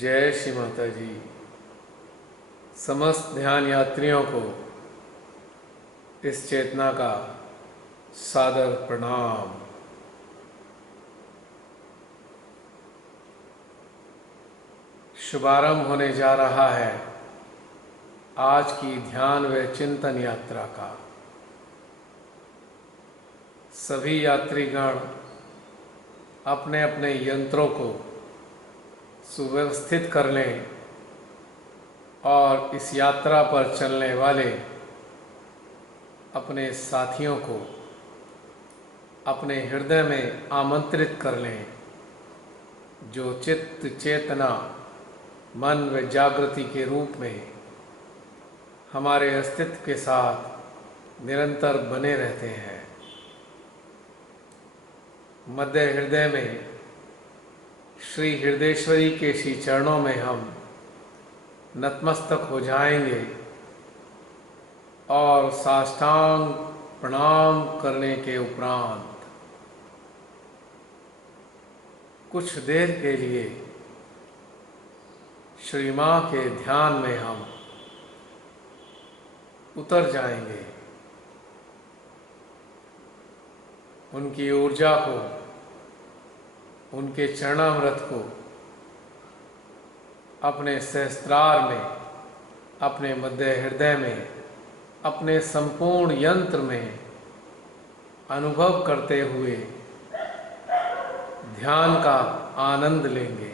जय श्री माता जी। समस्त ध्यान यात्रियों को इस चेतना का सादर प्रणाम। शुभारंभ होने जा रहा है आज की ध्यान व चिंतन यात्रा का। सभी यात्रीगण अपने अपने यंत्रों को सुव्यवस्थित कर लें और इस यात्रा पर चलने वाले अपने साथियों को अपने हृदय में आमंत्रित कर लें, जो चित्त चेतना मन व जागृति के रूप में हमारे अस्तित्व के साथ निरंतर बने रहते हैं। मध्य हृदय में श्री हृदयेश्वरी के श्री चरणों में हम नतमस्तक हो जाएंगे और साष्टांग प्रणाम करने के उपरांत कुछ देर के लिए श्री मां के ध्यान में हम उतर जाएंगे। उनकी ऊर्जा को, उनके चरणामृत को अपने सहस्त्रार में, अपने मध्य हृदय में, अपने संपूर्ण यंत्र में अनुभव करते हुए ध्यान का आनंद लेंगे।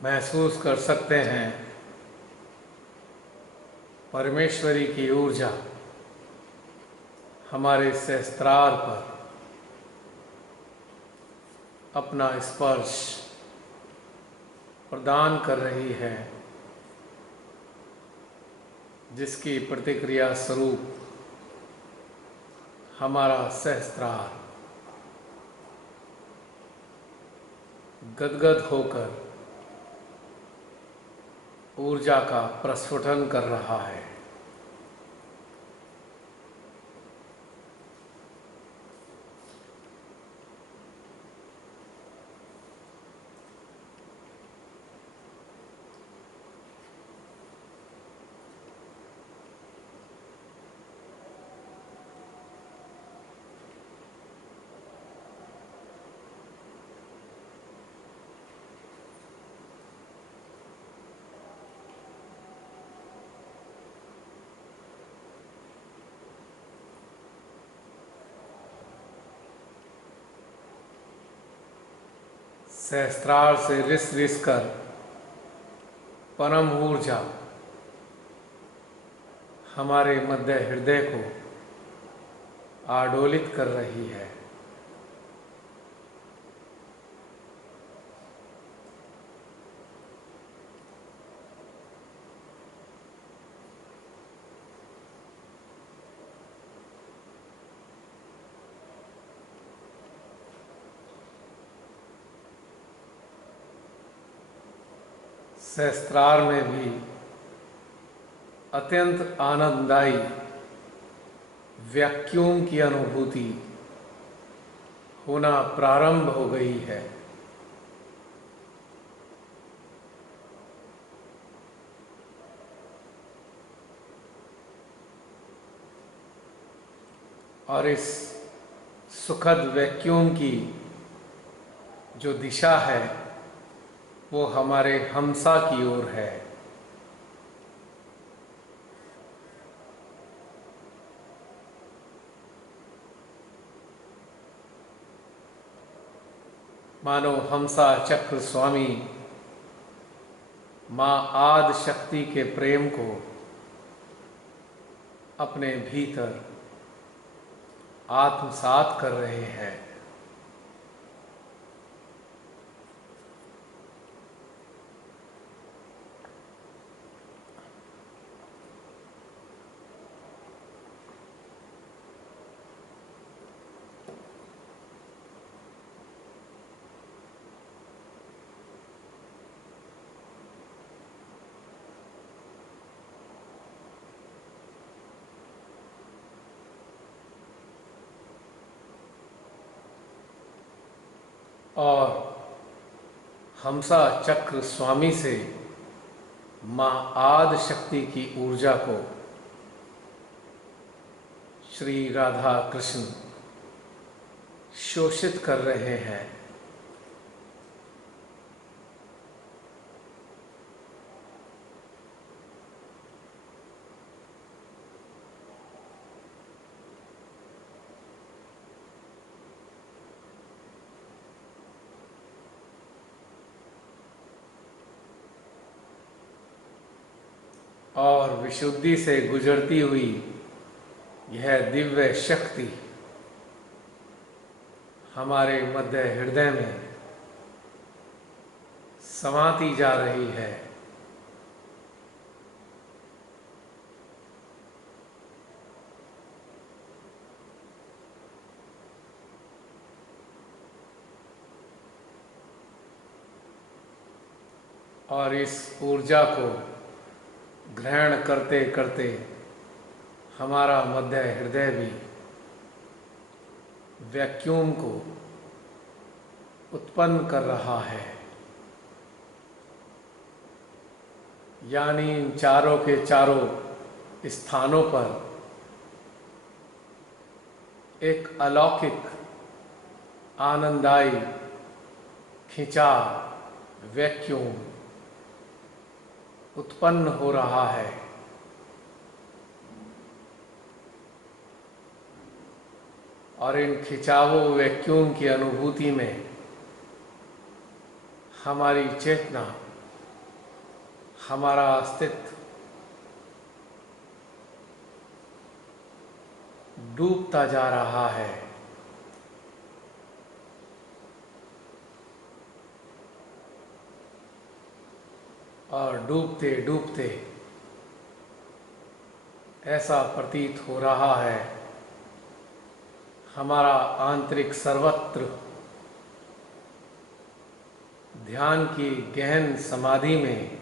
महसूस कर सकते हैं परमेश्वरी की ऊर्जा हमारे सहस्त्रार पर अपना स्पर्श प्रदान कर रही है, जिसकी प्रतिक्रिया स्वरूप हमारा सहस्त्रार गदगद होकर ऊर्जा का प्रस्फुटन कर रहा है। सहस्त्रार से रिस रिस कर परम ऊर्जा हमारे मध्य हृदय को आडोलित कर रही है। सहस्त्रार में भी अत्यंत आनंददायी वैक्यूम की अनुभूति होना प्रारंभ हो गई है। और इस सुखद वैक्यूम की जो दिशा है वो हमारे हमसा की ओर है। मानो हमसा चक्र स्वामी मां आदि शक्ति के प्रेम को अपने भीतर आत्मसात कर रहे हैं। और हमसा चक्र स्वामी से मां आदि शक्ति की ऊर्जा को श्री राधा कृष्ण शोषित कर रहे हैं। और विशुद्धि से गुजरती हुई यह दिव्य शक्ति हमारे मध्य हृदय में समाती जा रही है। और इस ऊर्जा को ग्रहण करते करते हमारा मध्य हृदय भी वैक्यूम को उत्पन्न कर रहा है। यानी इन चारों के चारों स्थानों पर एक अलौकिक आनंददायी खिंचाव वैक्यूम उत्पन्न हो रहा है। और इन खिंचावों वैक्यूम की अनुभूति में हमारी चेतना, हमारा अस्तित्व डूबता जा रहा है। और डूबते डूबते ऐसा प्रतीत हो रहा है हमारा आंतरिक सर्वत्र ध्यान की गहन समाधि में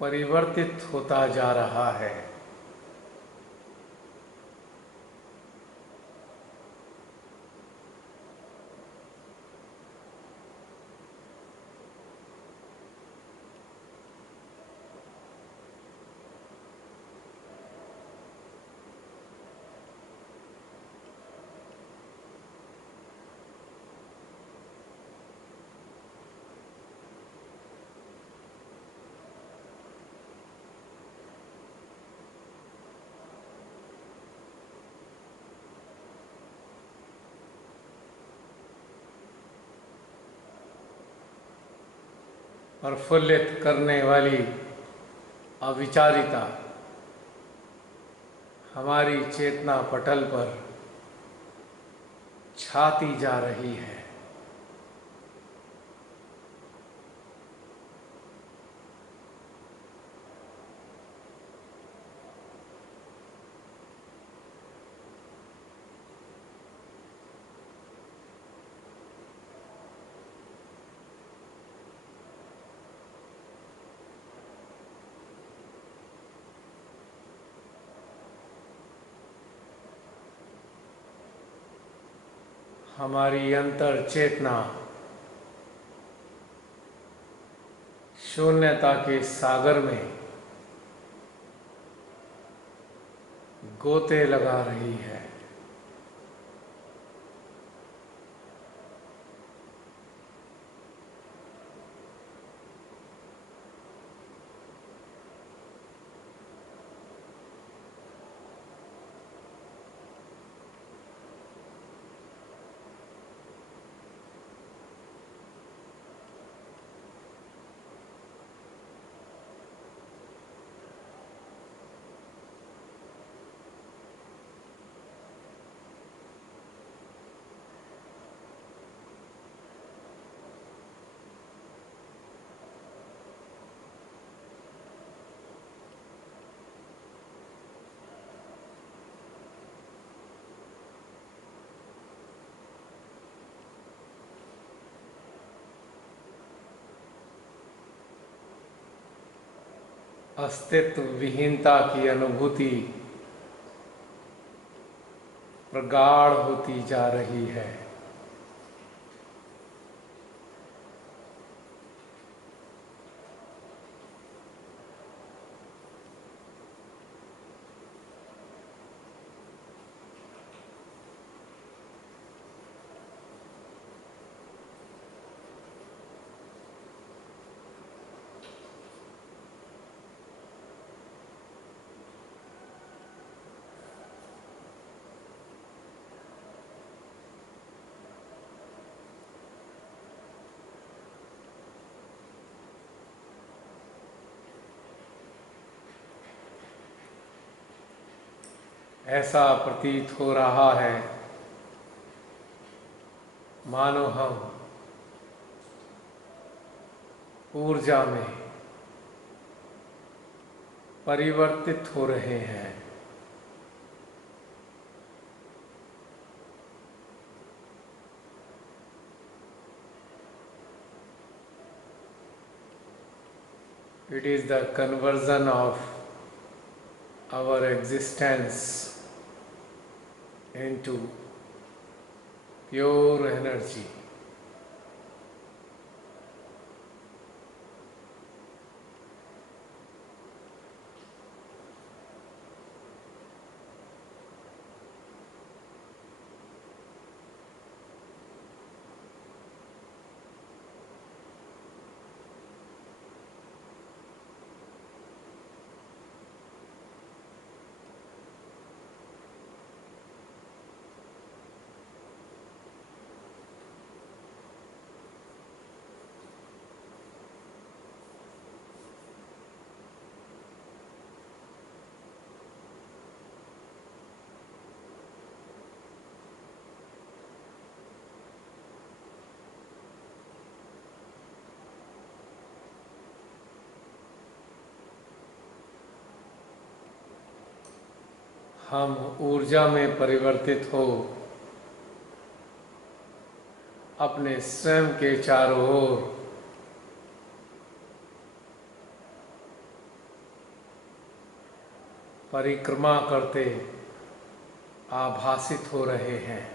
परिवर्तित होता जा रहा है। प्रफुल्लित करने वाली अविचारिता हमारी चेतना पटल पर छाती जा रही है। हमारी अंतर चेतना शून्यता के सागर में गोते लगा रही है। अस्तित्व विहीनता की अनुभूति प्रगाढ़ होती जा रही है। ऐसा प्रतीत हो रहा है मानो हम ऊर्जा में परिवर्तित हो रहे हैं। It is the conversion of our existence into pure energy. हम ऊर्जा में परिवर्तित हो अपने स्वयं के चारों ओर परिक्रमा करते आभासित हो रहे हैं।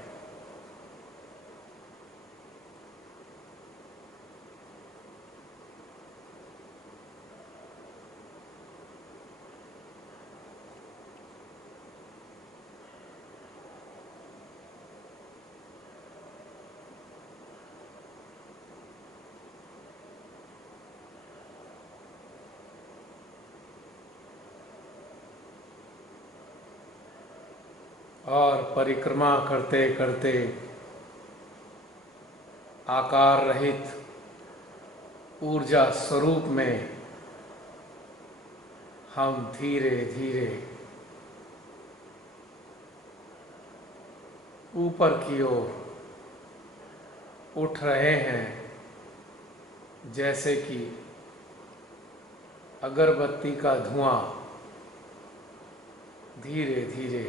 और परिक्रमा करते करते आकार रहित ऊर्जा स्वरूप में हम धीरे धीरे ऊपर की ओर उठ रहे हैं, जैसे कि अगरबत्ती का धुआं धीरे धीरे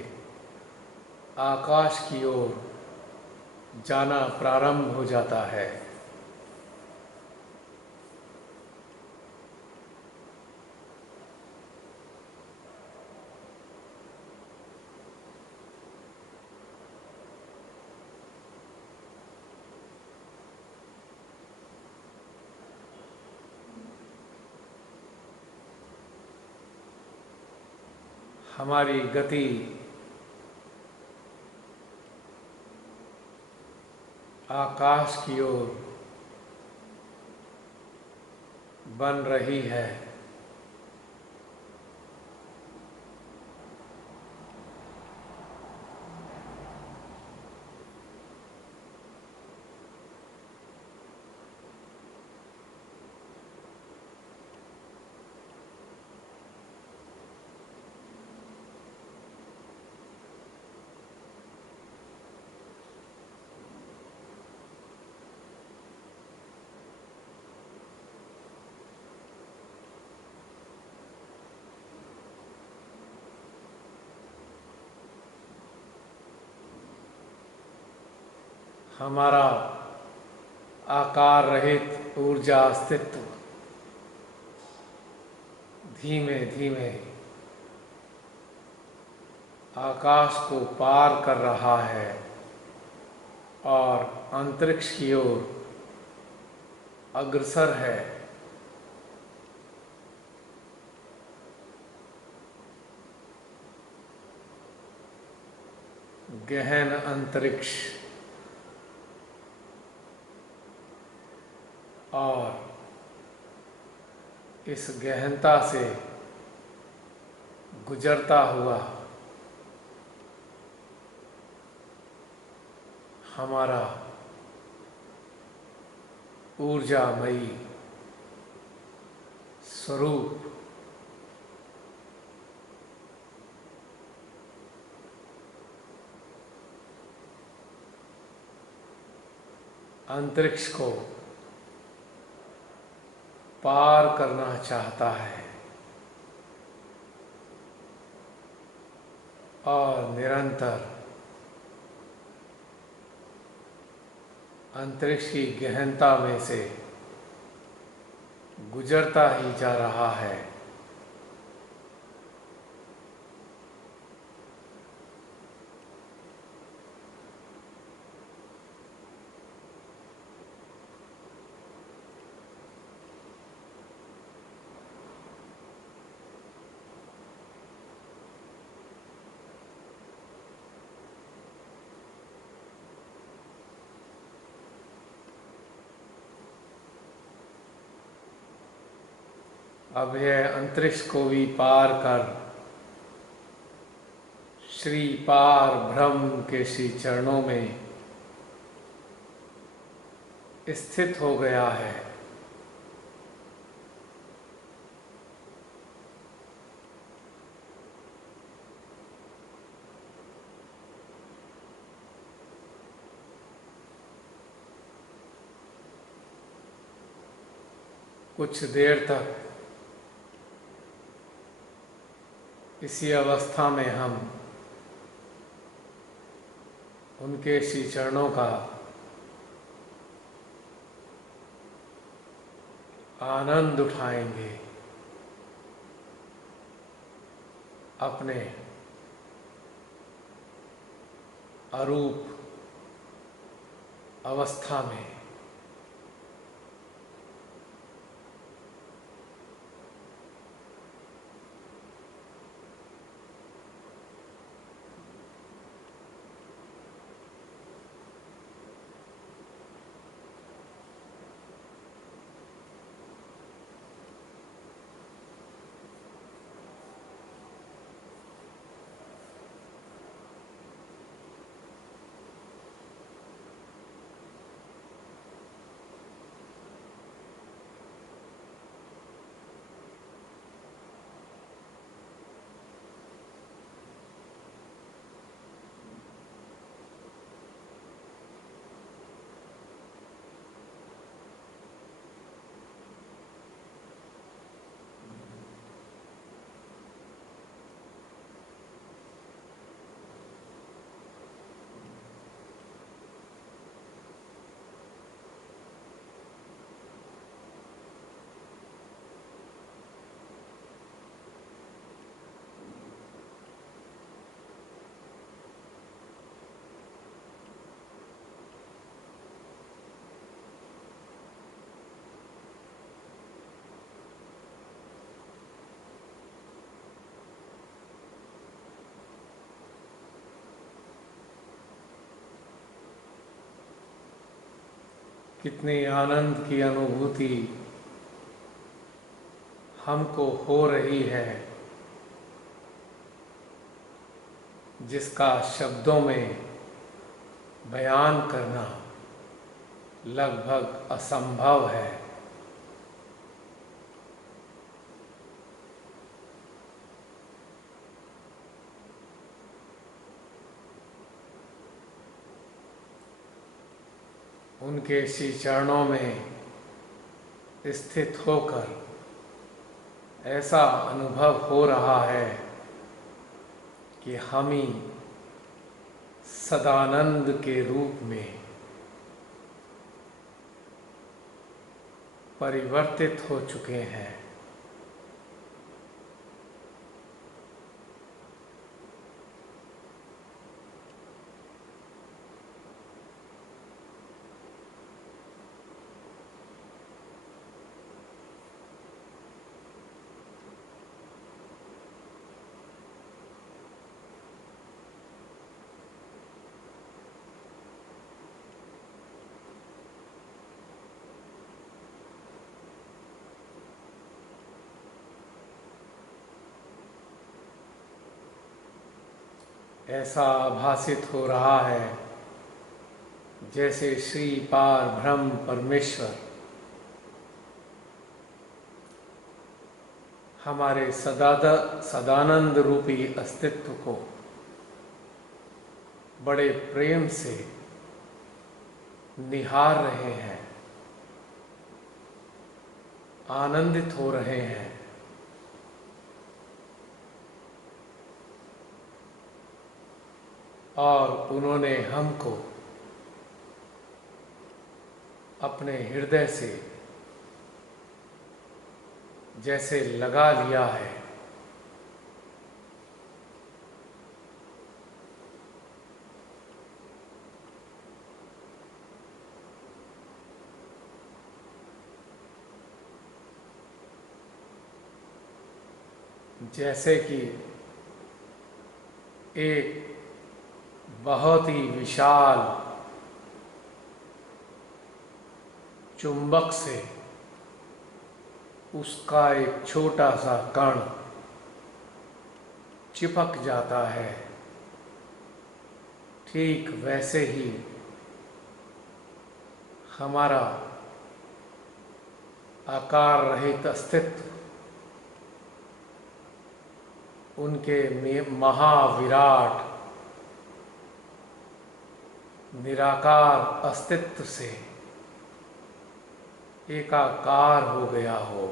आकाश की ओर जाना प्रारंभ हो जाता है। हमारी गति आकाश की ओर बन रही है। हमारा आकार रहित ऊर्जा अस्तित्व धीमे धीमे आकाश को पार कर रहा है और अंतरिक्ष की ओर अग्रसर है। गहन अंतरिक्ष और इस गहनता से गुजरता हुआ हमारा ऊर्जामयी स्वरूप अंतरिक्ष को पार करना चाहता है और निरंतर अंतरिक्ष की गहनता में से गुजरता ही जा रहा है। अब यह अंतरिक्ष को भी पार कर श्री पार ब्रह्म के श्री चरणों में स्थित हो गया है। कुछ देर तक इसी अवस्था में हम उनके श्री चरणों का आनंद उठाएंगे अपने अरूप अवस्था में। कितनी आनंद की अनुभूति हमको हो रही है, जिसका शब्दों में बयान करना लगभग असंभव है। उनके श्री चरणों में स्थित होकर ऐसा अनुभव हो रहा है कि हम ही सदानंद के रूप में परिवर्तित हो चुके हैं। ऐसा आभासित हो रहा है जैसे श्री पार ब्रह्म परमेश्वर हमारे सदानंद रूपी अस्तित्व को बड़े प्रेम से निहार रहे हैं, आनंदित हो रहे हैं। और उन्होंने हमको अपने हृदय से जैसे लगा लिया है। जैसे कि एक बहुत ही विशाल चुंबक से उसका एक छोटा सा कण चिपक जाता है, ठीक वैसे ही हमारा आकार रहित अस्तित्व उनके महाविराट निराकार अस्तित्व से एकाकार हो गया हो।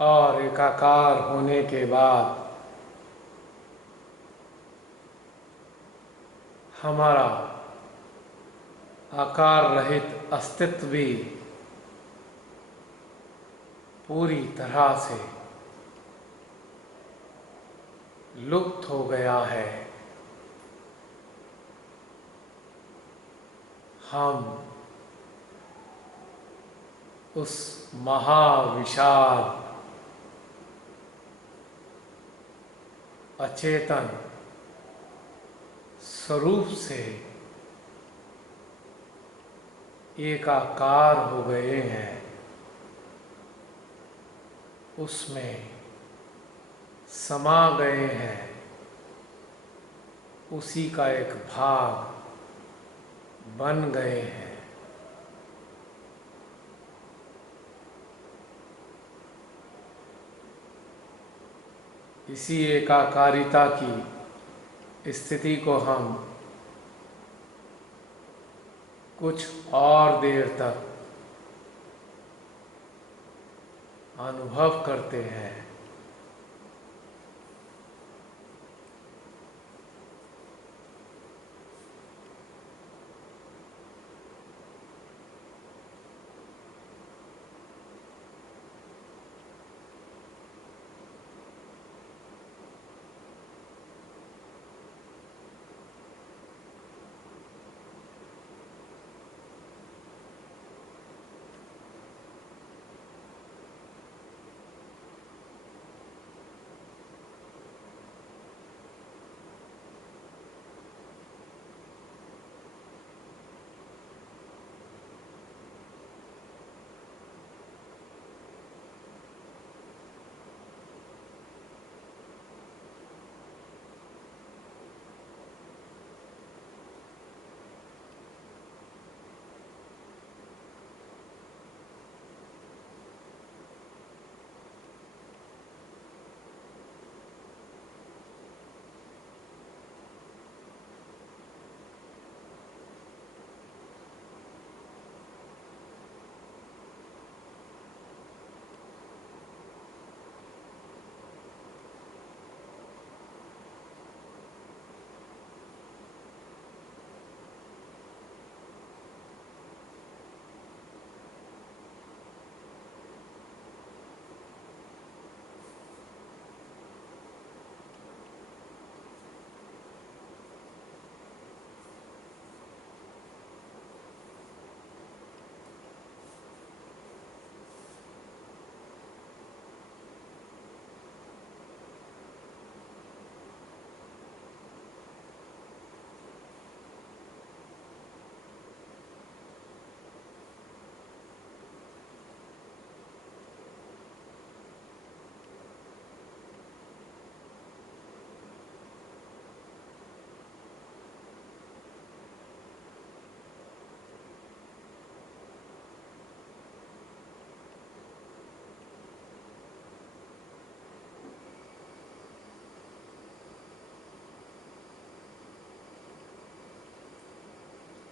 और एकाकार होने के बाद हमारा आकार रहित अस्तित्व भी पूरी तरह से लुप्त हो गया है। हम उस महाविशाल अचेतन स्वरूप से एकाकार हो गए हैं, उसमें समा गए हैं, उसी का एक भाग बन गए हैं। इसी एकाकारिता की स्थिति को हम कुछ और देर तक अनुभव करते हैं।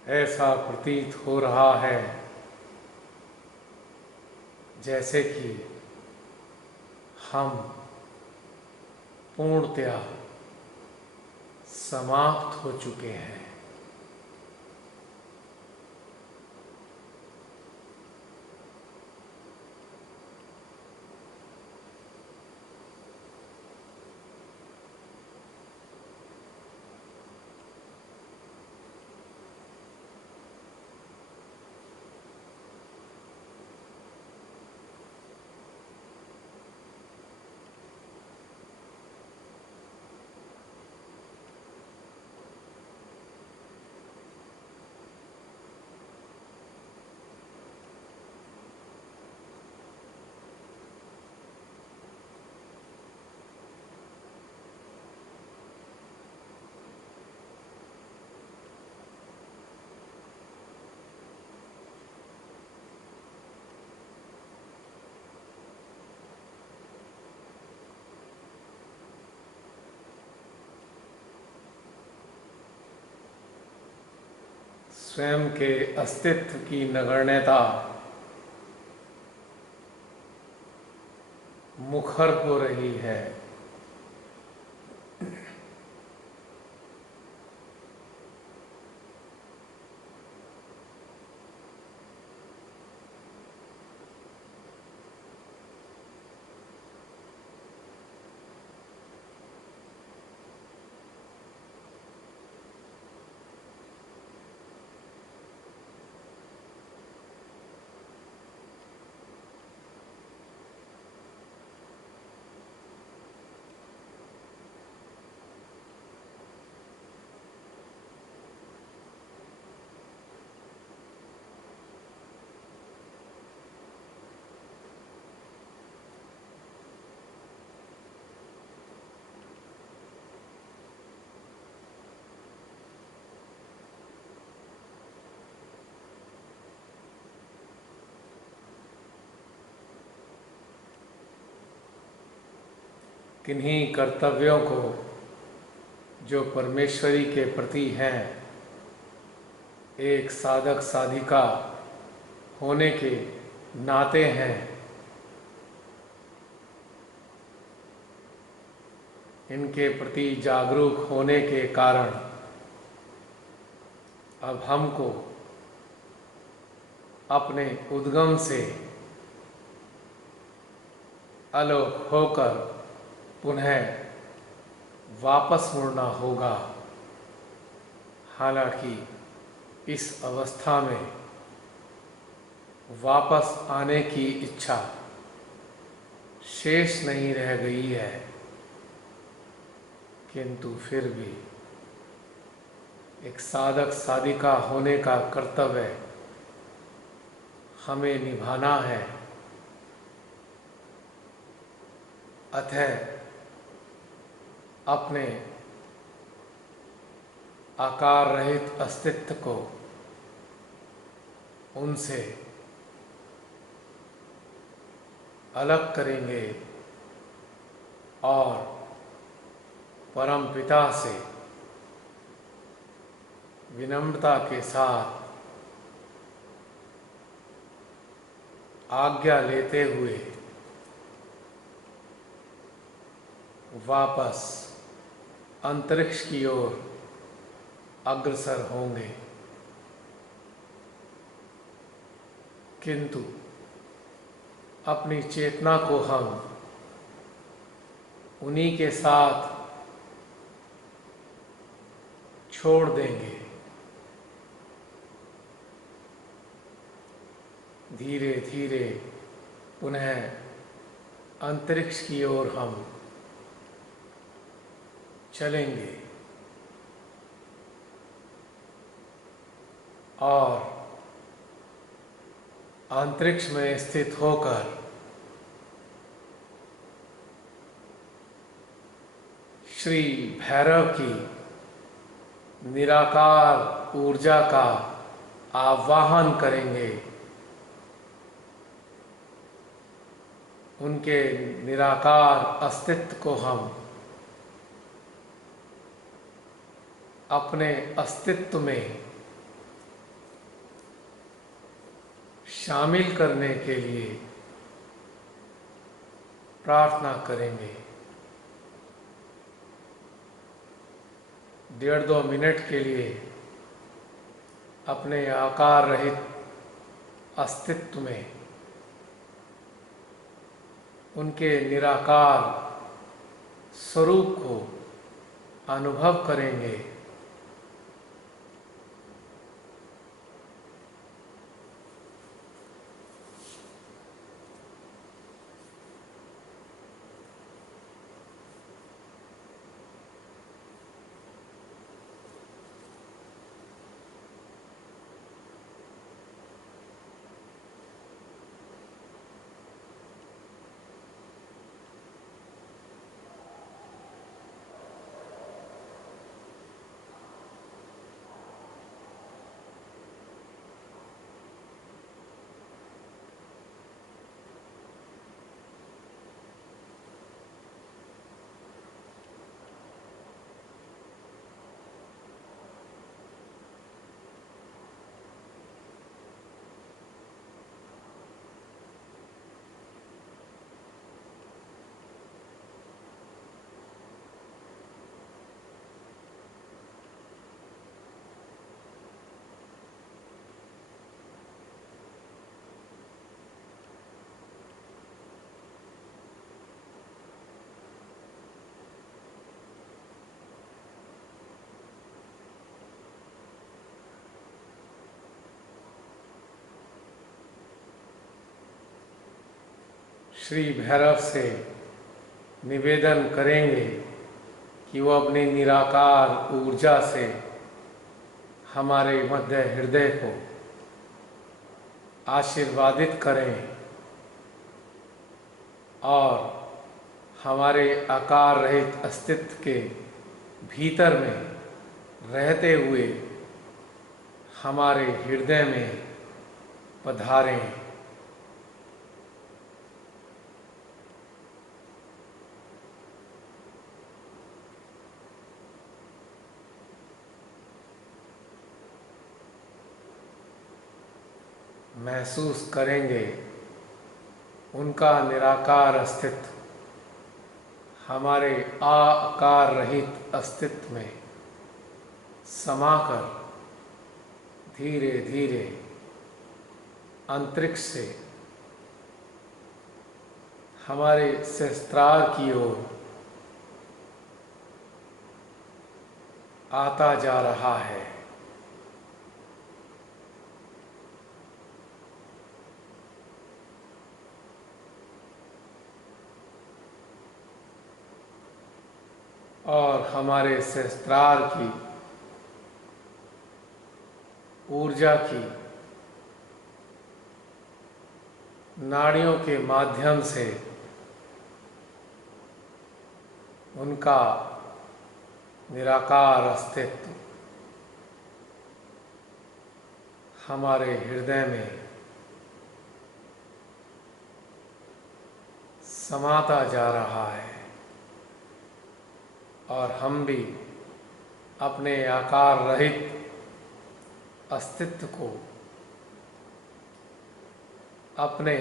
ऐसा प्रतीत हो रहा है जैसे कि हम पूर्णतया समाप्त हो चुके हैं। स्वयं के अस्तित्व की नगण्यता मुखर हो रही है। किन्हीं कर्तव्यों को जो परमेश्वरी के प्रति हैं, एक साधक साधिका होने के नाते हैं, इनके प्रति जागरूक होने के कारण अब हमको अपने उद्गम से अलग होकर पुनः वापस मुड़ना होगा। हालांकि इस अवस्था में वापस आने की इच्छा शेष नहीं रह गई है, किंतु फिर भी एक साधक साधिका होने का कर्तव्य हमें निभाना है। अतः अपने आकार रहित अस्तित्व को उनसे अलग करेंगे और परम पिता से विनम्रता के साथ आज्ञा लेते हुए वापस अंतरिक्ष की ओर अग्रसर होंगे। किंतु अपनी चेतना को हम उन्हीं के साथ छोड़ देंगे। धीरे धीरे पुनः अंतरिक्ष की ओर हम चलेंगे और अंतरिक्ष में स्थित होकर श्री भैरव की निराकार ऊर्जा का आवाहन करेंगे। उनके निराकार अस्तित्व को हम अपने अस्तित्व में शामिल करने के लिए प्रार्थना करेंगे। 1.5-2 मिनट के लिए अपने आकार रहित अस्तित्व में उनके निराकार स्वरूप को अनुभव करेंगे। श्री भैरव से निवेदन करेंगे कि वो अपनी निराकार ऊर्जा से हमारे मध्य हृदय को आशीर्वादित करें और हमारे आकार रहित अस्तित्व के भीतर में रहते हुए हमारे हृदय में पधारें। महसूस करेंगे उनका निराकार अस्तित्व हमारे आकार रहित अस्तित्व में समाकर धीरे धीरे अंतरिक्ष से हमारे सहस्त्रार की ओर आता जा रहा है। और हमारे सहस्त्रार की ऊर्जा की नाड़ियों के माध्यम से उनका निराकार अस्तित्व हमारे हृदय में समाता जा रहा है और हम भी अपने आकार रहित अस्तित्व को अपने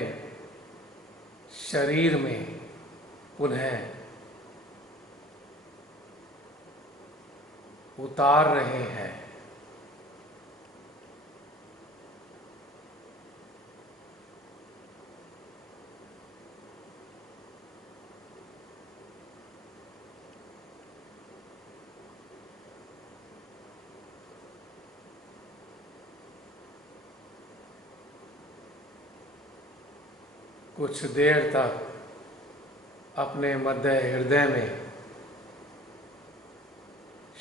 शरीर में पुनः उतार रहे हैं। कुछ देर तक अपने मध्य हृदय में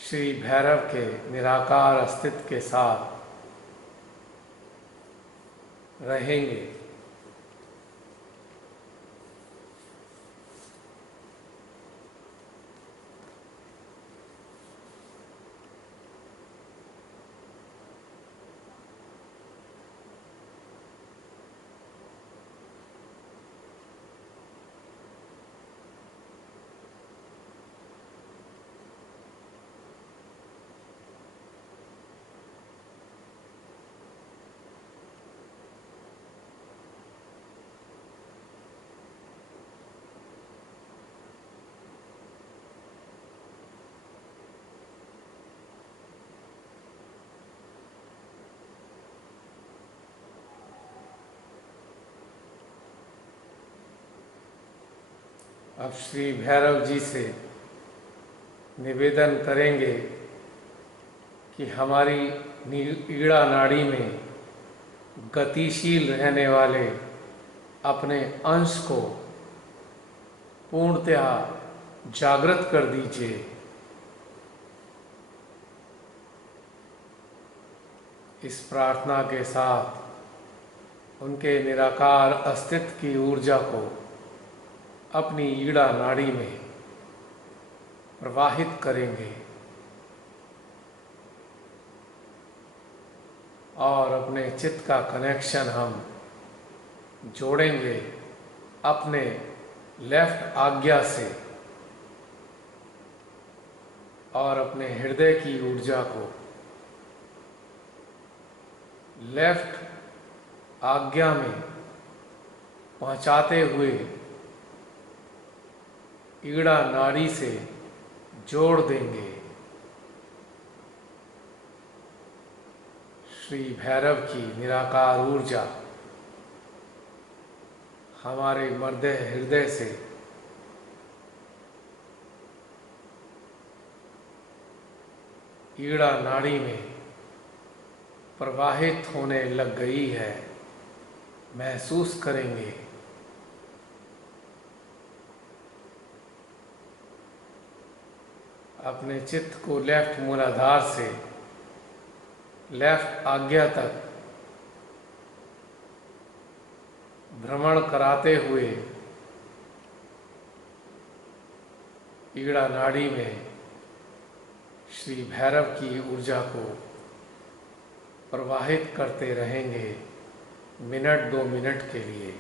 श्री भैरव के निराकार अस्तित्व के साथ रहेंगे। अब श्री भैरव जी से निवेदन करेंगे कि हमारी ईड़ा नाड़ी में गतिशील रहने वाले अपने अंश को पूर्णतया जागृत कर दीजिए। इस प्रार्थना के साथ उनके निराकार अस्तित्व की ऊर्जा को अपनी ईड़ा नाड़ी में प्रवाहित करेंगे और अपने चित्त का कनेक्शन हम जोड़ेंगे अपने लेफ्ट आज्ञा से और अपने हृदय की ऊर्जा को लेफ्ट आज्ञा में पहुंचाते हुए ईड़ा नाड़ी से जोड़ देंगे। श्री भैरव की निराकार ऊर्जा हमारे मध्य हृदय से ईड़ा नाड़ी में प्रवाहित होने लग गई है। महसूस करेंगे अपने चित्त को लेफ्ट मूलाधार से लेफ्ट आज्ञा तक भ्रमण कराते हुए ईड़ा नाड़ी में श्री भैरव की ऊर्जा को प्रवाहित करते रहेंगे मिनट 2 मिनट के लिए।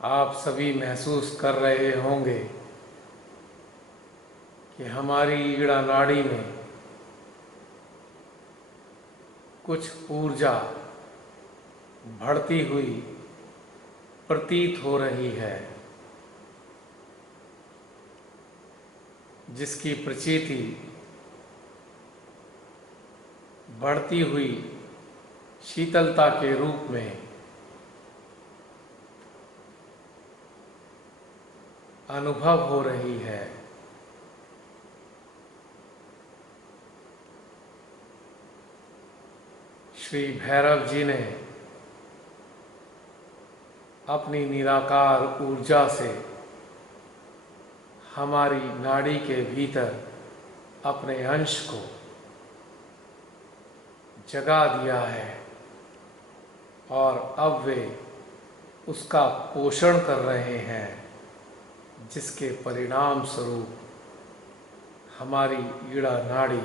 आप सभी महसूस कर रहे होंगे कि हमारी ईड़ा नाड़ी में कुछ ऊर्जा बढ़ती हुई प्रतीत हो रही है, जिसकी प्रचीति बढ़ती हुई शीतलता के रूप में अनुभव हो रही है। श्री भैरव जी ने अपनी निराकार ऊर्जा से हमारी नाड़ी के भीतर अपने अंश को जगा दिया है और अब वे उसका पोषण कर रहे हैं, जिसके परिणाम स्वरूप हमारी ईड़ा नाड़ी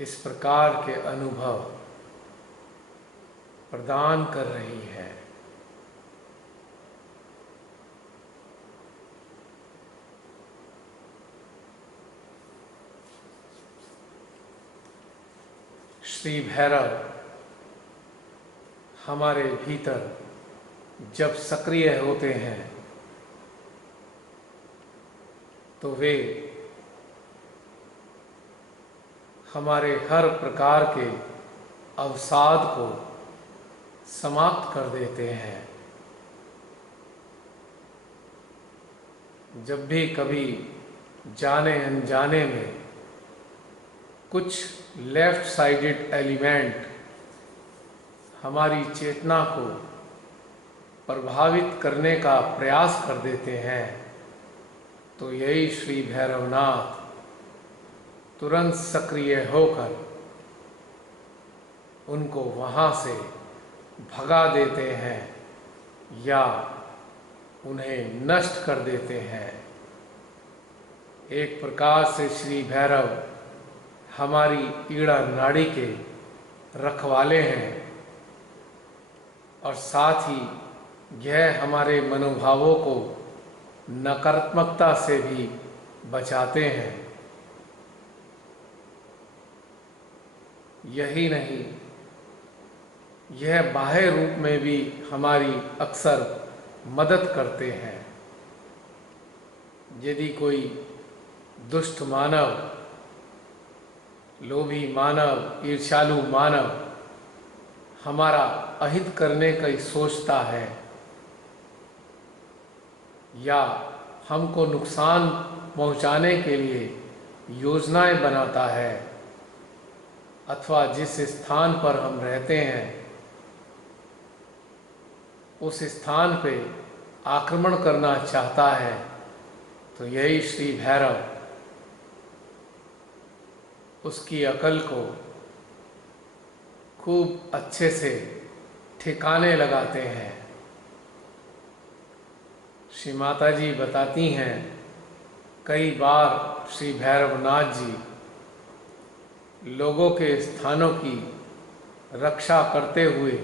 इस प्रकार के अनुभव प्रदान कर रही है। श्री भैरव हमारे भीतर जब सक्रिय होते हैं तो वे हमारे हर प्रकार के अवसाद को समाप्त कर देते हैं। जब भी कभी जाने अनजाने में कुछ लेफ्ट साइडेड एलिमेंट हमारी चेतना को प्रभावित करने का प्रयास कर देते हैं, तो यही श्री भैरवनाथ तुरंत सक्रिय होकर उनको वहाँ से भगा देते हैं या उन्हें नष्ट कर देते हैं। एक प्रकार से श्री भैरव हमारी ईड़ा नाड़ी के रखवाले हैं और साथ ही यह हमारे मनोभावों को नकारात्मकता से भी बचाते हैं। यही नहीं, यह बाह्य रूप में भी हमारी अक्सर मदद करते हैं। यदि कोई दुष्ट मानव, लोभी मानव, ईर्ष्यालु मानव हमारा अहित करने का ही सोचता है या हमको नुकसान पहुंचाने के लिए योजनाएं बनाता है, अथवा जिस स्थान पर हम रहते हैं उस स्थान पे आक्रमण करना चाहता है तो यही श्री भैरव उसकी अकल को खूब अच्छे से ठिकाने लगाते हैं। श्री माता जी बताती हैं, कई बार श्री भैरवनाथ जी लोगों के स्थानों की रक्षा करते हुए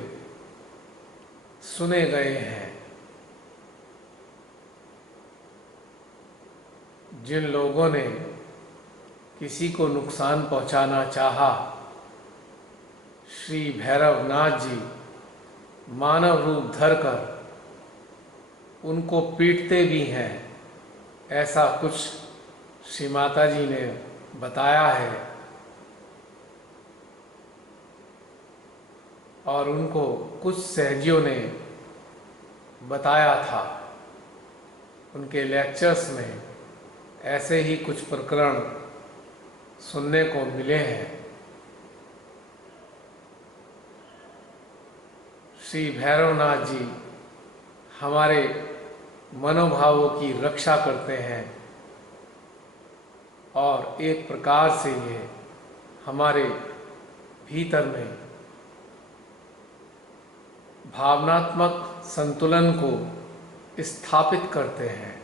सुने गए हैं। जिन लोगों ने किसी को नुकसान पहुंचाना चाहा, श्री भैरवनाथ जी मानव रूप धरकर उनको पीटते भी हैं। ऐसा कुछ श्री माता जी ने बताया है और उनको कुछ सहजियों ने बताया था। उनके लेक्चर्स में ऐसे ही कुछ प्रकरण सुनने को मिले हैं। श्री भैरवनाथ जी हमारे मनोभावों की रक्षा करते हैं और एक प्रकार से ये हमारे भीतर में भावनात्मक संतुलन को स्थापित करते हैं।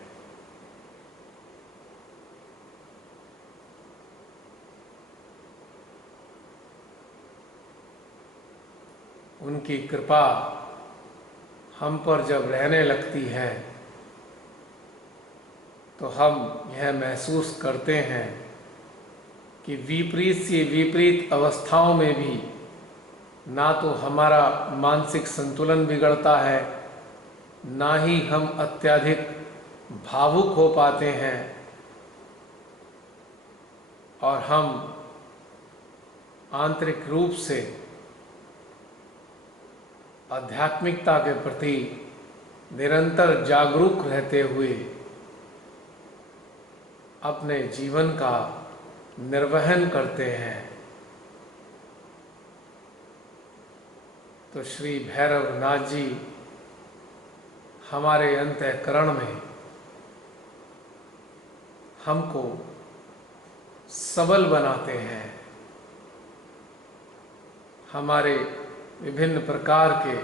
उनकी कृपा हम पर जब रहने लगती है तो हम यह महसूस करते हैं कि विपरीत से विपरीत अवस्थाओं में भी ना तो हमारा मानसिक संतुलन बिगड़ता है, ना ही हम अत्यधिक भावुक हो पाते हैं और हम आंतरिक रूप से आध्यात्मिकता के प्रति निरंतर जागरूक रहते हुए अपने जीवन का निर्वहन करते हैं। तो श्री भैरवनाथ जी हमारे अंतःकरण में हमको सबल बनाते हैं। हमारे विभिन्न प्रकार के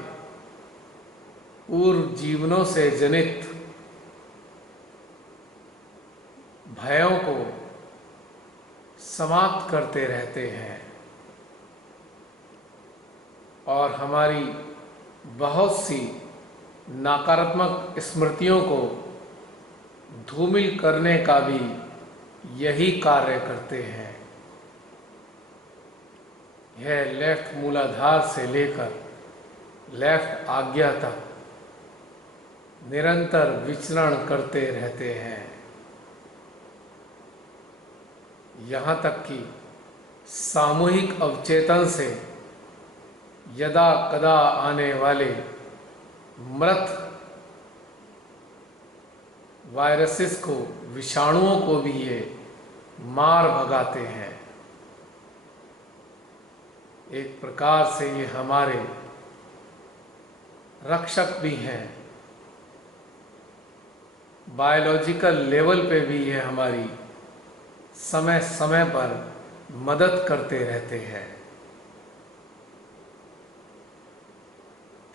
पूर्व जीवनों से जनित भयों को समाप्त करते रहते हैं और हमारी बहुत सी नकारात्मक स्मृतियों को धूमिल करने का भी यही कार्य करते हैं। यह लेफ्ट मूलाधार से लेकर लेफ्ट आज्ञा तक निरंतर विचरण करते रहते हैं, यहाँ तक कि सामूहिक अवचेतन से यदा कदा आने वाले मृत वायरसेस को, विषाणुओं को भी ये मार भगाते हैं। एक प्रकार से ये हमारे रक्षक भी हैं। बायोलॉजिकल लेवल पे भी ये हमारी समय समय पर मदद करते रहते हैं।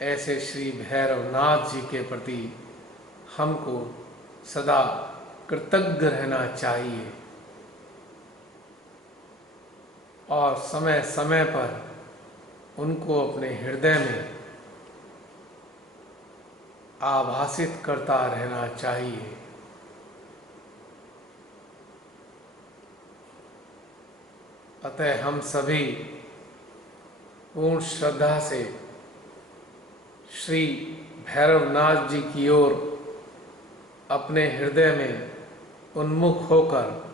ऐसे श्री भैरवनाथ जी के प्रति हमको सदा कृतज्ञ रहना चाहिए और समय समय पर उनको अपने हृदय में आभासित करता रहना चाहिए। अतः हम सभी पूर्ण श्रद्धा से श्री भैरवनाथ जी की ओर अपने हृदय में उन्मुख होकर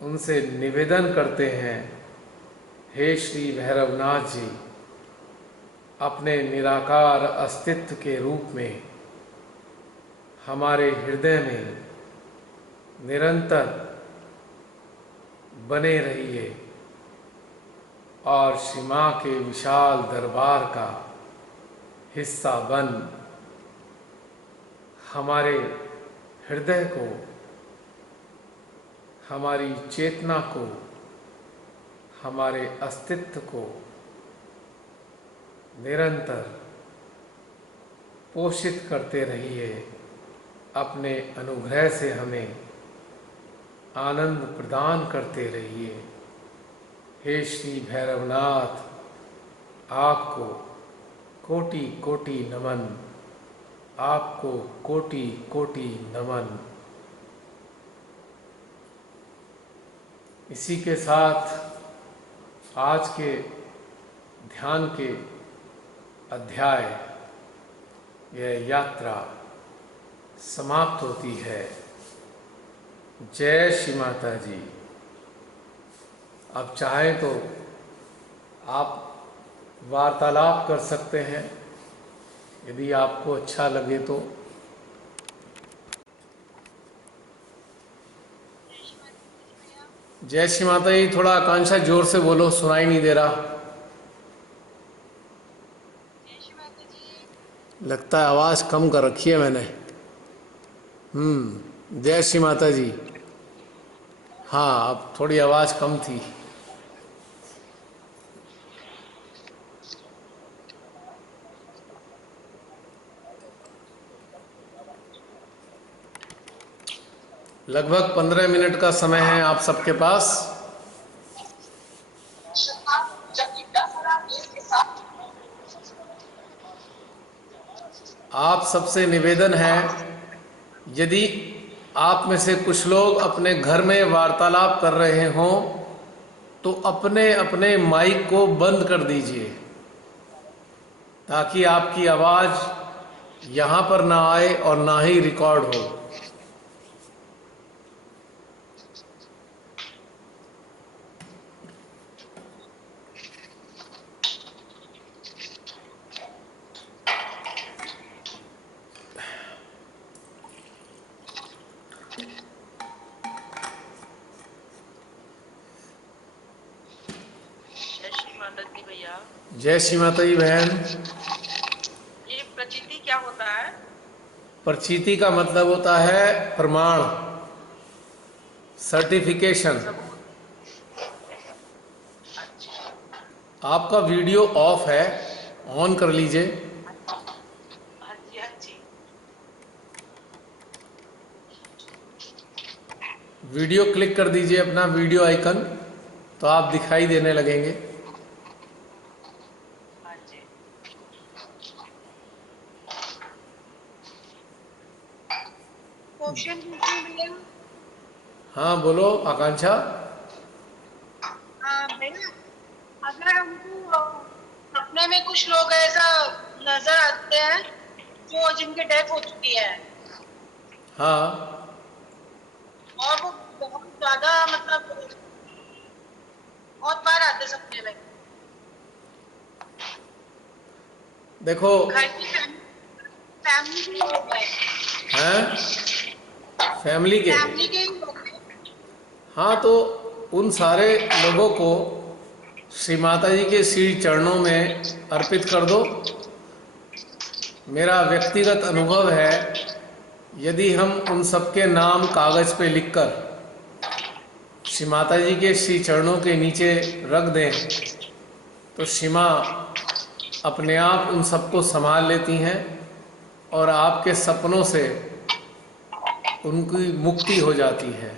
उनसे निवेदन करते हैं, हे श्री भैरवनाथ जी, अपने निराकार अस्तित्व के रूप में हमारे हृदय में निरंतर बने रहिए और श्री माँ के विशाल दरबार का हिस्सा बन हमारे हृदय को, हमारी चेतना को, हमारे अस्तित्व को निरंतर पोषित करते रहिए। अपने अनुग्रह से हमें आनंद प्रदान करते रहिए। हे श्री भैरवनाथ, आपको कोटि कोटि नमन, आपको कोटि कोटि नमन। इसी के साथ आज के ध्यान के अध्याय, यह यात्रा समाप्त होती है। जय श्री माता जी। अब चाहें तो आप वार्तालाप कर सकते हैं, यदि आपको अच्छा लगे तो। जय श्री माता जी। थोड़ा आकांक्षा जोर से बोलो, सुनाई नहीं दे रहा। लगता है आवाज़ कम कर रखी है मैंने। जय श्री माता जी। हाँ, अब थोड़ी आवाज़ कम थी। लगभग 15 मिनट का समय है आप सबके पास। आप सबसे निवेदन है, यदि आप में से कुछ लोग अपने घर में वार्तालाप कर रहे हों तो अपने अपने माइक को बंद कर दीजिए, ताकि आपकी आवाज़ यहाँ पर ना आए और ना ही रिकॉर्ड हो। जय श्री माता जी बहन। ये प्रचिति क्या होता है? प्रचिति का मतलब होता है प्रमाण, सर्टिफिकेशन। आपका वीडियो ऑफ है, ऑन कर लीजिए। हाँ जी। वीडियो क्लिक कर दीजिए, अपना वीडियो आइकन, तो आप दिखाई देने लगेंगे। हाँ जी। क्वेश्चन पूछूं? हाँ बोलो आकांक्षा। भैया, अगर हमको सपने में कुछ लोग ऐसा नजर आते हैं जो जिनकी डेथ हो चुकी है, हाँ, और वो बहुत ज्यादा मतलब बहुत बार आते सपने में। देखो घर की फैमिली के लोग हैं, फैमिली के। फैमिली के लोग हैं। हाँ, तो उन सारे लोगों को श्री माता जी के श्री चरणों में अर्पित कर दो। मेरा व्यक्तिगत अनुभव है, यदि हम उन सबके नाम कागज़ पे लिखकर श्री माता जी के श्री चरणों के नीचे रख दें, तो श्री माँ अपने आप उन सबको संभाल लेती हैं और आपके सपनों से उनकी मुक्ति हो जाती है।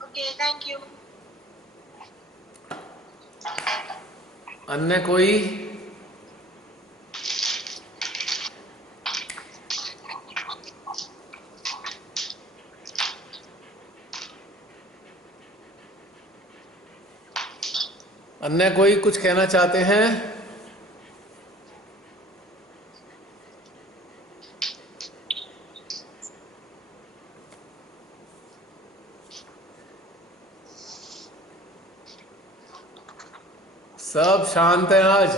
Okay, thank you. अन्य कोई? अन्य कोई कुछ कहना चाहते हैं? सब शांत हैं आज।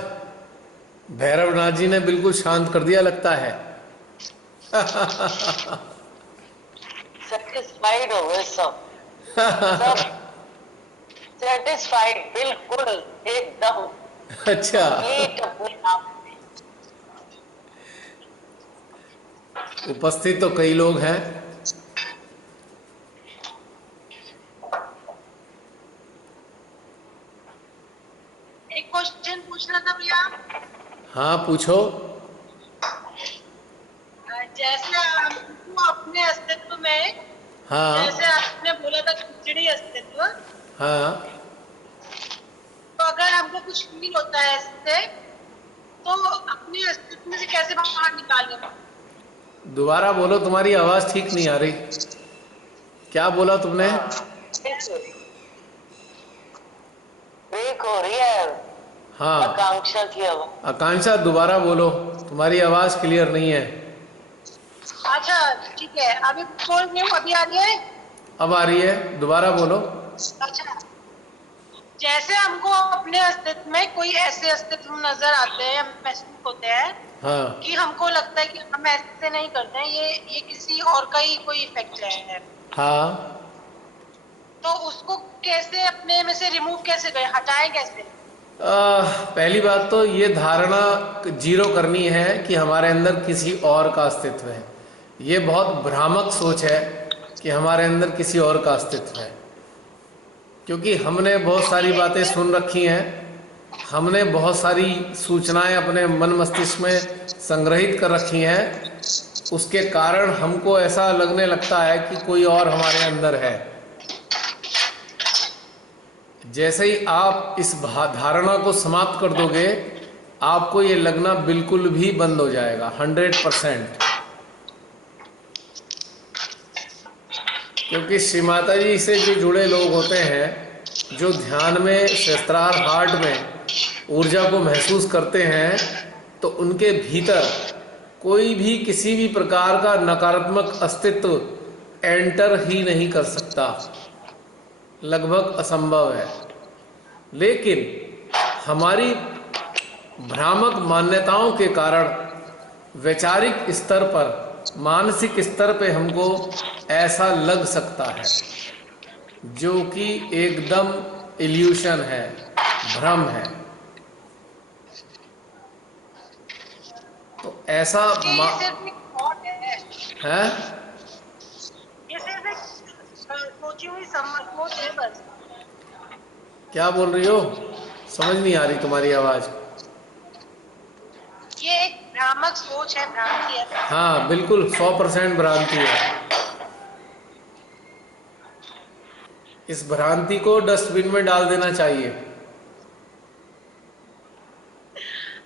भैरवनाथ जी ने बिल्कुल शांत कर दिया लगता है। सेटिस्फाइड हो गए सब सेटिस्फाइड, बिल्कुल एकदम अच्छा, कंप्लीट अपने आप में। उपस्थित तो कई लोग हैं। एक क्वेश्चन पूछना था भैया। हाँ पूछो। जैसे हमको अपने अस्तित्व में, जैसे हाँ आपने बोला था खिचड़ी अस्तित्व, हाँ। तो अगर हमको कुछ फील होता है इससे, तो अपने अस्तित्व में से कैसे बाहर निकालें? दोबारा बोलो, तुम्हारी आवाज़ ठीक नहीं आ रही। क्या बोला तुमने? ब्रेक हो रही है। हाँ, आकांक्षा की आवाज। आकांक्षा दोबारा बोलो, तुम्हारी आवाज़ क्लियर नहीं है। अच्छा ठीक है, अभी बोल रही हूँ, अभी आ रही है? अब आ रही है, दोबारा बोलो। अच्छा, जैसे हमको अपने अस्तित्व में कोई ऐसे अस्तित्व नजर आते हैं, महसूस होते हैं हाँ कि हमको लगता है कि हम ऐसे नहीं करते हैं, ये किसी और का ही कोई इफेक्ट है, हाँ। तो उसको कैसे अपने में से रिमूव कैसे करें, हटाएं कैसे? पहली बात तो ये धारणा जीरो करनी है कि हमारे अंदर किसी और का अस्तित्व है। ये बहुत भ्रामक सोच है कि हमारे अंदर किसी और का अस्तित्व है, क्योंकि हमने बहुत सारी बातें सुन रखी हैं, हमने बहुत सारी सूचनाएं अपने मन मस्तिष्क में संग्रहित कर रखी हैं। उसके कारण हमको ऐसा लगने लगता है कि कोई और हमारे अंदर है। जैसे ही आप इस धारणा को समाप्त कर दोगे, आपको ये लगना बिल्कुल भी बंद हो जाएगा, 100%। क्योंकि श्री माता जी से जो जुड़े लोग होते हैं, जो ध्यान में सहस्त्रार हार्ट में ऊर्जा को महसूस करते हैं, तो उनके भीतर कोई भी किसी भी प्रकार का नकारात्मक अस्तित्व एंटर ही नहीं कर सकता, लगभग असंभव है। लेकिन हमारी भ्रामक मान्यताओं के कारण वैचारिक स्तर पर, मानसिक स्तर पे हमको ऐसा लग सकता है, जो कि एकदम इल्यूशन है, भ्रम है। तो ऐसा कि ये सिर्फ एक थॉट है, है। ये सिर्फ एक सोची हुई सोच है बस। क्या बोल रही हो? समझ नहीं आ रही तुम्हारी आवाज़। ये एक भ्रामक सोच है, भ्रांति है। हाँ बिल्कुल, 100% भ्रांति है। इस भ्रांति को डस्टबिन में डाल देना चाहिए।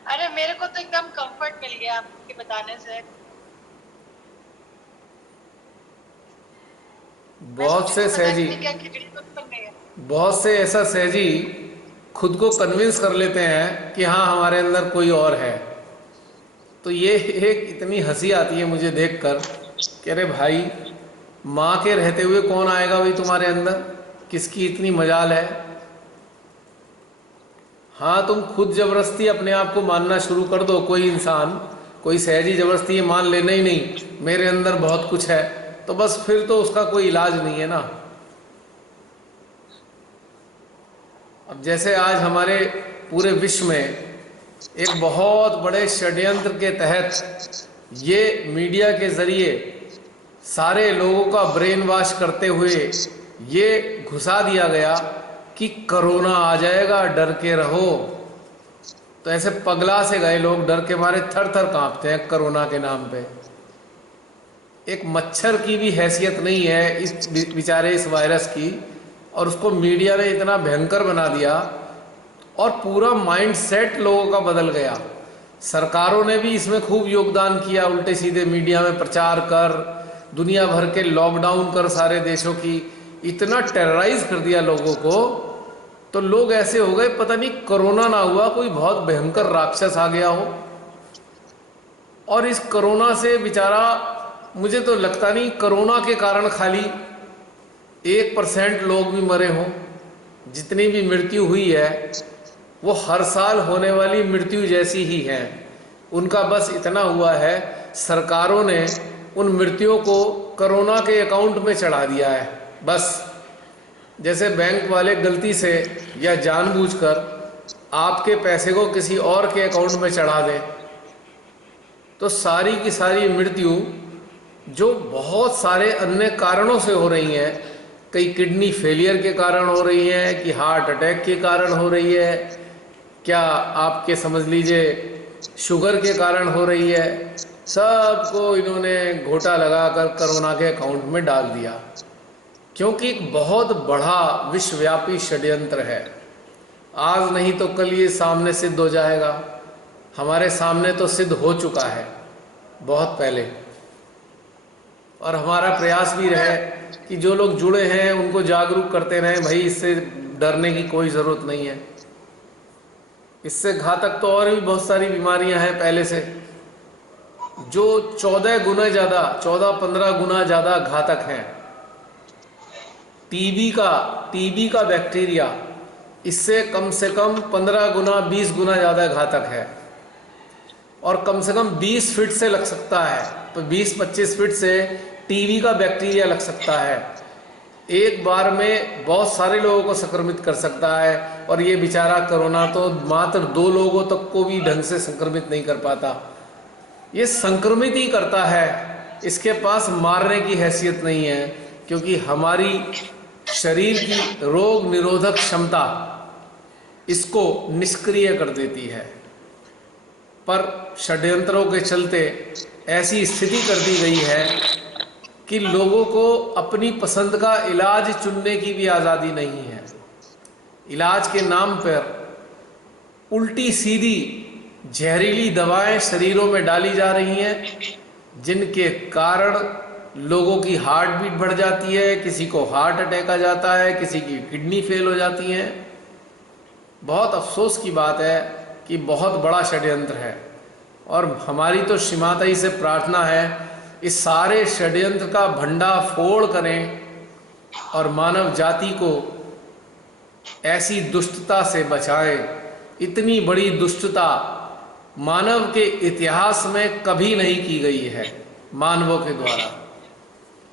अरे मेरे को तो एकदम कंफर्ट मिल गया आपके बताने से। बहुत से सहजी, क्या खिचड़ी तो बन गई है। बहुत से ऐसा सहजी खुद को कन्विंस कर लेते हैं कि हाँ हमारे अंदर कोई और है। तो ये एक इतनी हंसी आती है मुझे देखकर कि अरे भाई, माँ के रहते हुए कौन आएगा भाई तुम्हारे अंदर, किसकी इतनी मजाल है। हाँ, तुम खुद जबरदस्ती अपने आप को मानना शुरू कर दो, कोई इंसान, कोई सहजी जबरदस्ती ये मान लेना ही नहीं मेरे अंदर बहुत कुछ है, तो बस फिर तो उसका कोई इलाज नहीं है ना। अब जैसे आज हमारे पूरे विश्व में एक बहुत बड़े षड्यंत्र के तहत ये मीडिया के जरिए सारे लोगों का ब्रेन वॉश करते हुए ये घुसा दिया गया कि कोरोना आ जाएगा, डर के रहो। तो ऐसे पगला से गए लोग, डर के मारे थर थर कांपते हैं कोरोना के नाम पे। एक मच्छर की भी हैसियत नहीं है इस बेचारे इस वायरस की, और उसको मीडिया ने इतना भयंकर बना दिया, और पूरा माइंड सेट लोगों का बदल गया। सरकारों ने भी इसमें खूब योगदान किया, उल्टे सीधे मीडिया में प्रचार कर, दुनिया भर के लॉकडाउन कर, सारे देशों की इतना टेरराइज कर दिया लोगों को। तो लोग ऐसे हो गए, पता नहीं कोरोना ना हुआ, कोई बहुत भयंकर राक्षस आ गया हो। और इस कोरोना से बेचारा, मुझे तो लगता नहीं कोरोना के कारण खाली 1% लोग भी मरे हों। जितनी भी मृत्यु हुई है वो हर साल होने वाली मृत्यु जैसी ही है। उनका बस इतना हुआ है, सरकारों ने उन मृत्युओं को कोरोना के अकाउंट में चढ़ा दिया है। बस जैसे बैंक वाले गलती से या जानबूझकर आपके पैसे को किसी और के अकाउंट में चढ़ा दें, तो सारी की सारी मृत्यु जो बहुत सारे अन्य कारणों से हो रही हैं, कई किडनी फेलियर के कारण हो रही है, कि हार्ट अटैक के कारण हो रही है, क्या आपके समझ लीजिए शुगर के कारण हो रही है, सबको इन्होंने घोटा लगाकर कोरोना के अकाउंट में डाल दिया, क्योंकि एक बहुत बड़ा विश्वव्यापी षड्यंत्र है। आज नहीं तो कल ये सामने सिद्ध हो जाएगा। हमारे सामने तो सिद्ध हो चुका है बहुत पहले, और हमारा प्रयास भी रहे कि जो लोग जुड़े हैं उनको जागरूक करते रहें, भाई इससे डरने की कोई ज़रूरत नहीं है। इससे घातक तो और भी बहुत सारी बीमारियां हैं पहले से, जो 14 गुना ज़्यादा, 14-15 गुना ज़्यादा घातक हैं। टीबी का बैक्टीरिया इससे कम से कम 15 गुना 20 गुना ज़्यादा घातक है, और कम से कम 20 फीट से लग सकता है, तो 20-25 फीट से टीबी का बैक्टीरिया लग सकता है। एक बार में बहुत सारे लोगों को संक्रमित कर सकता है, और ये बेचारा कोरोना तो मात्र 2 लोगों तक को भी ढंग से संक्रमित नहीं कर पाता। ये संक्रमित ही करता है, इसके पास मारने की हैसियत नहीं है, क्योंकि हमारी शरीर की रोग निरोधक क्षमता इसको निष्क्रिय कर देती है। पर षड्यंत्रों के चलते ऐसी स्थिति कर दी गई है कि लोगों को अपनी पसंद का इलाज चुनने की भी आज़ादी नहीं है। इलाज के नाम पर उल्टी सीधी जहरीली दवाएं शरीरों में डाली जा रही हैं, जिनके कारण लोगों की हार्ट बीट बढ़ जाती है, किसी को हार्ट अटैक आ जाता है, किसी की किडनी फेल हो जाती है। बहुत अफसोस की बात है कि बहुत बड़ा षड्यंत्र है, और हमारी तो श्रीमाता से प्रार्थना है इस सारे षड्यंत्र का भंडाफोड़ करें और मानव जाति को ऐसी दुष्टता से बचाएं। इतनी बड़ी दुष्टता मानव के इतिहास में कभी नहीं की गई है मानवों के द्वारा।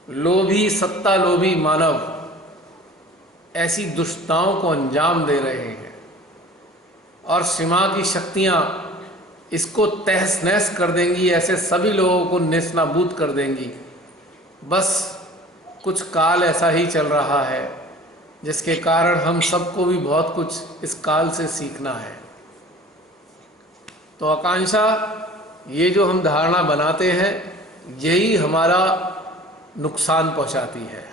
लोभी, सत्ता लोभी मानव ऐसी दुष्टताओं को अंजाम दे रहे हैं, और श्री मां की शक्तियां इसको तहस नहस कर देंगी, ऐसे सभी लोगों को नेस्तनाबूद कर देंगी। बस कुछ काल ऐसा ही चल रहा है, जिसके कारण हम सबको भी बहुत कुछ इस काल से सीखना है। तो आकांक्षा, ये जो हम धारणा बनाते हैं यही हमारा नुकसान पहुंचाती है।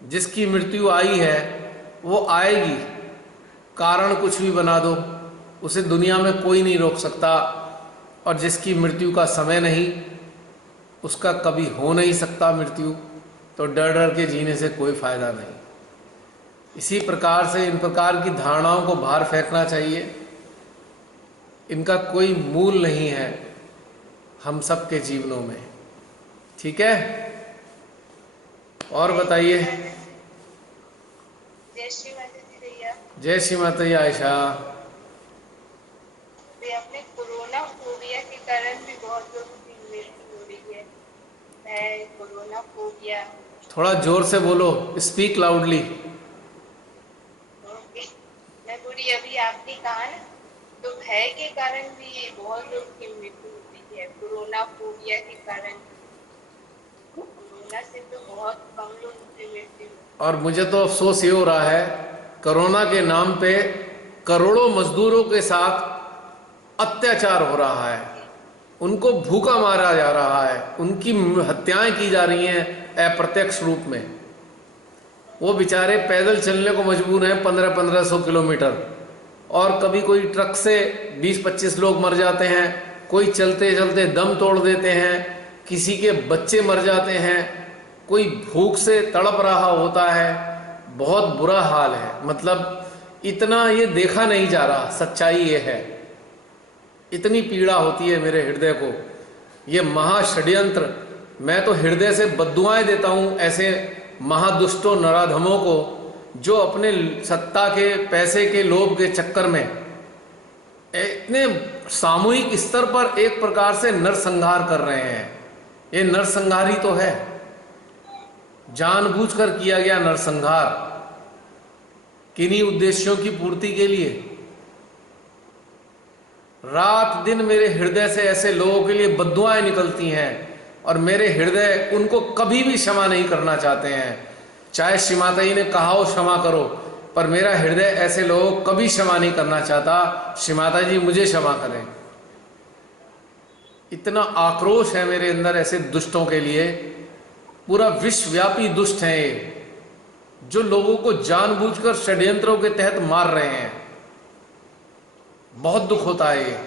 जिसकी मृत्यु आई है वो आएगी, कारण कुछ भी बना दो, उसे दुनिया में कोई नहीं रोक सकता, और जिसकी मृत्यु का समय नहीं, उसका कभी हो नहीं सकता मृत्यु, तो डर डर के जीने से कोई फायदा नहीं। इसी प्रकार से इन प्रकार की धारणाओं को बाहर फेंकना चाहिए। इनका कोई मूल नहीं है हम सब के जीवनों में। ठीक है, और बताइए। जय श्री माता दी भैया। जय श्री माता दी आयशा। अपने कोरोना फोबिया के कारण भी बहुत लोगों की मृत्यु हो रही है। मैं कोरोना फोबिया। थोड़ा जोर से बोलो, स्पीक लाउडली। मैं पूरी अभी आपने कहा ना, तो भय के कारण भी बहुत लोगों की मृत्यु होती है। कोरोना फोबिया के कारण, कोरोना से तो बहुत कम लोगों की मृत्यु। और मुझे तो अफसोस ये हो रहा है, कोरोना के नाम पे करोड़ों मजदूरों के साथ अत्याचार हो रहा है, उनको भूखा मारा जा रहा है, उनकी हत्याएं की जा रही हैं अप्रत्यक्ष रूप में। वो बेचारे पैदल चलने को मजबूर हैं 1500-1500 किलोमीटर, और कभी कोई ट्रक से 20-25 लोग मर जाते हैं, कोई चलते चलते दम तोड़ देते हैं, किसी के बच्चे मर जाते हैं, कोई भूख से तड़प रहा होता है। बहुत बुरा हाल है, मतलब इतना ये देखा नहीं जा रहा, सच्चाई ये है। इतनी पीड़ा होती है मेरे हृदय को, ये महाषड्यंत्र। मैं तो हृदय से बद्दुआएं देता हूँ ऐसे महादुष्टों नराधमों को, जो अपने सत्ता के, पैसे के लोभ के चक्कर में इतने सामूहिक स्तर पर एक प्रकार से नरसंहार कर रहे हैं। ये नरसंहार ही तो है, जानबूझकर किया गया नरसंहार, किन्हीं उद्देश्यों की पूर्ति के लिए। रात दिन मेरे हृदय से ऐसे लोगों के लिए बद्दुआएं निकलती हैं, और मेरे हृदय उनको कभी भी क्षमा नहीं करना चाहते हैं। चाहे श्री माता जी ने कहा हो क्षमा करो, पर मेरा हृदय ऐसे लोगों को कभी क्षमा नहीं करना चाहता। श्री माता जी मुझे क्षमा करें। इतना आक्रोश है मेरे अंदर ऐसे दुष्टों के लिए। पूरा विश्वव्यापी दुष्ट हैं ये, जो लोगों को जानबूझकर षड्यंत्रों के तहत मार रहे हैं। बहुत दुख होता है ये।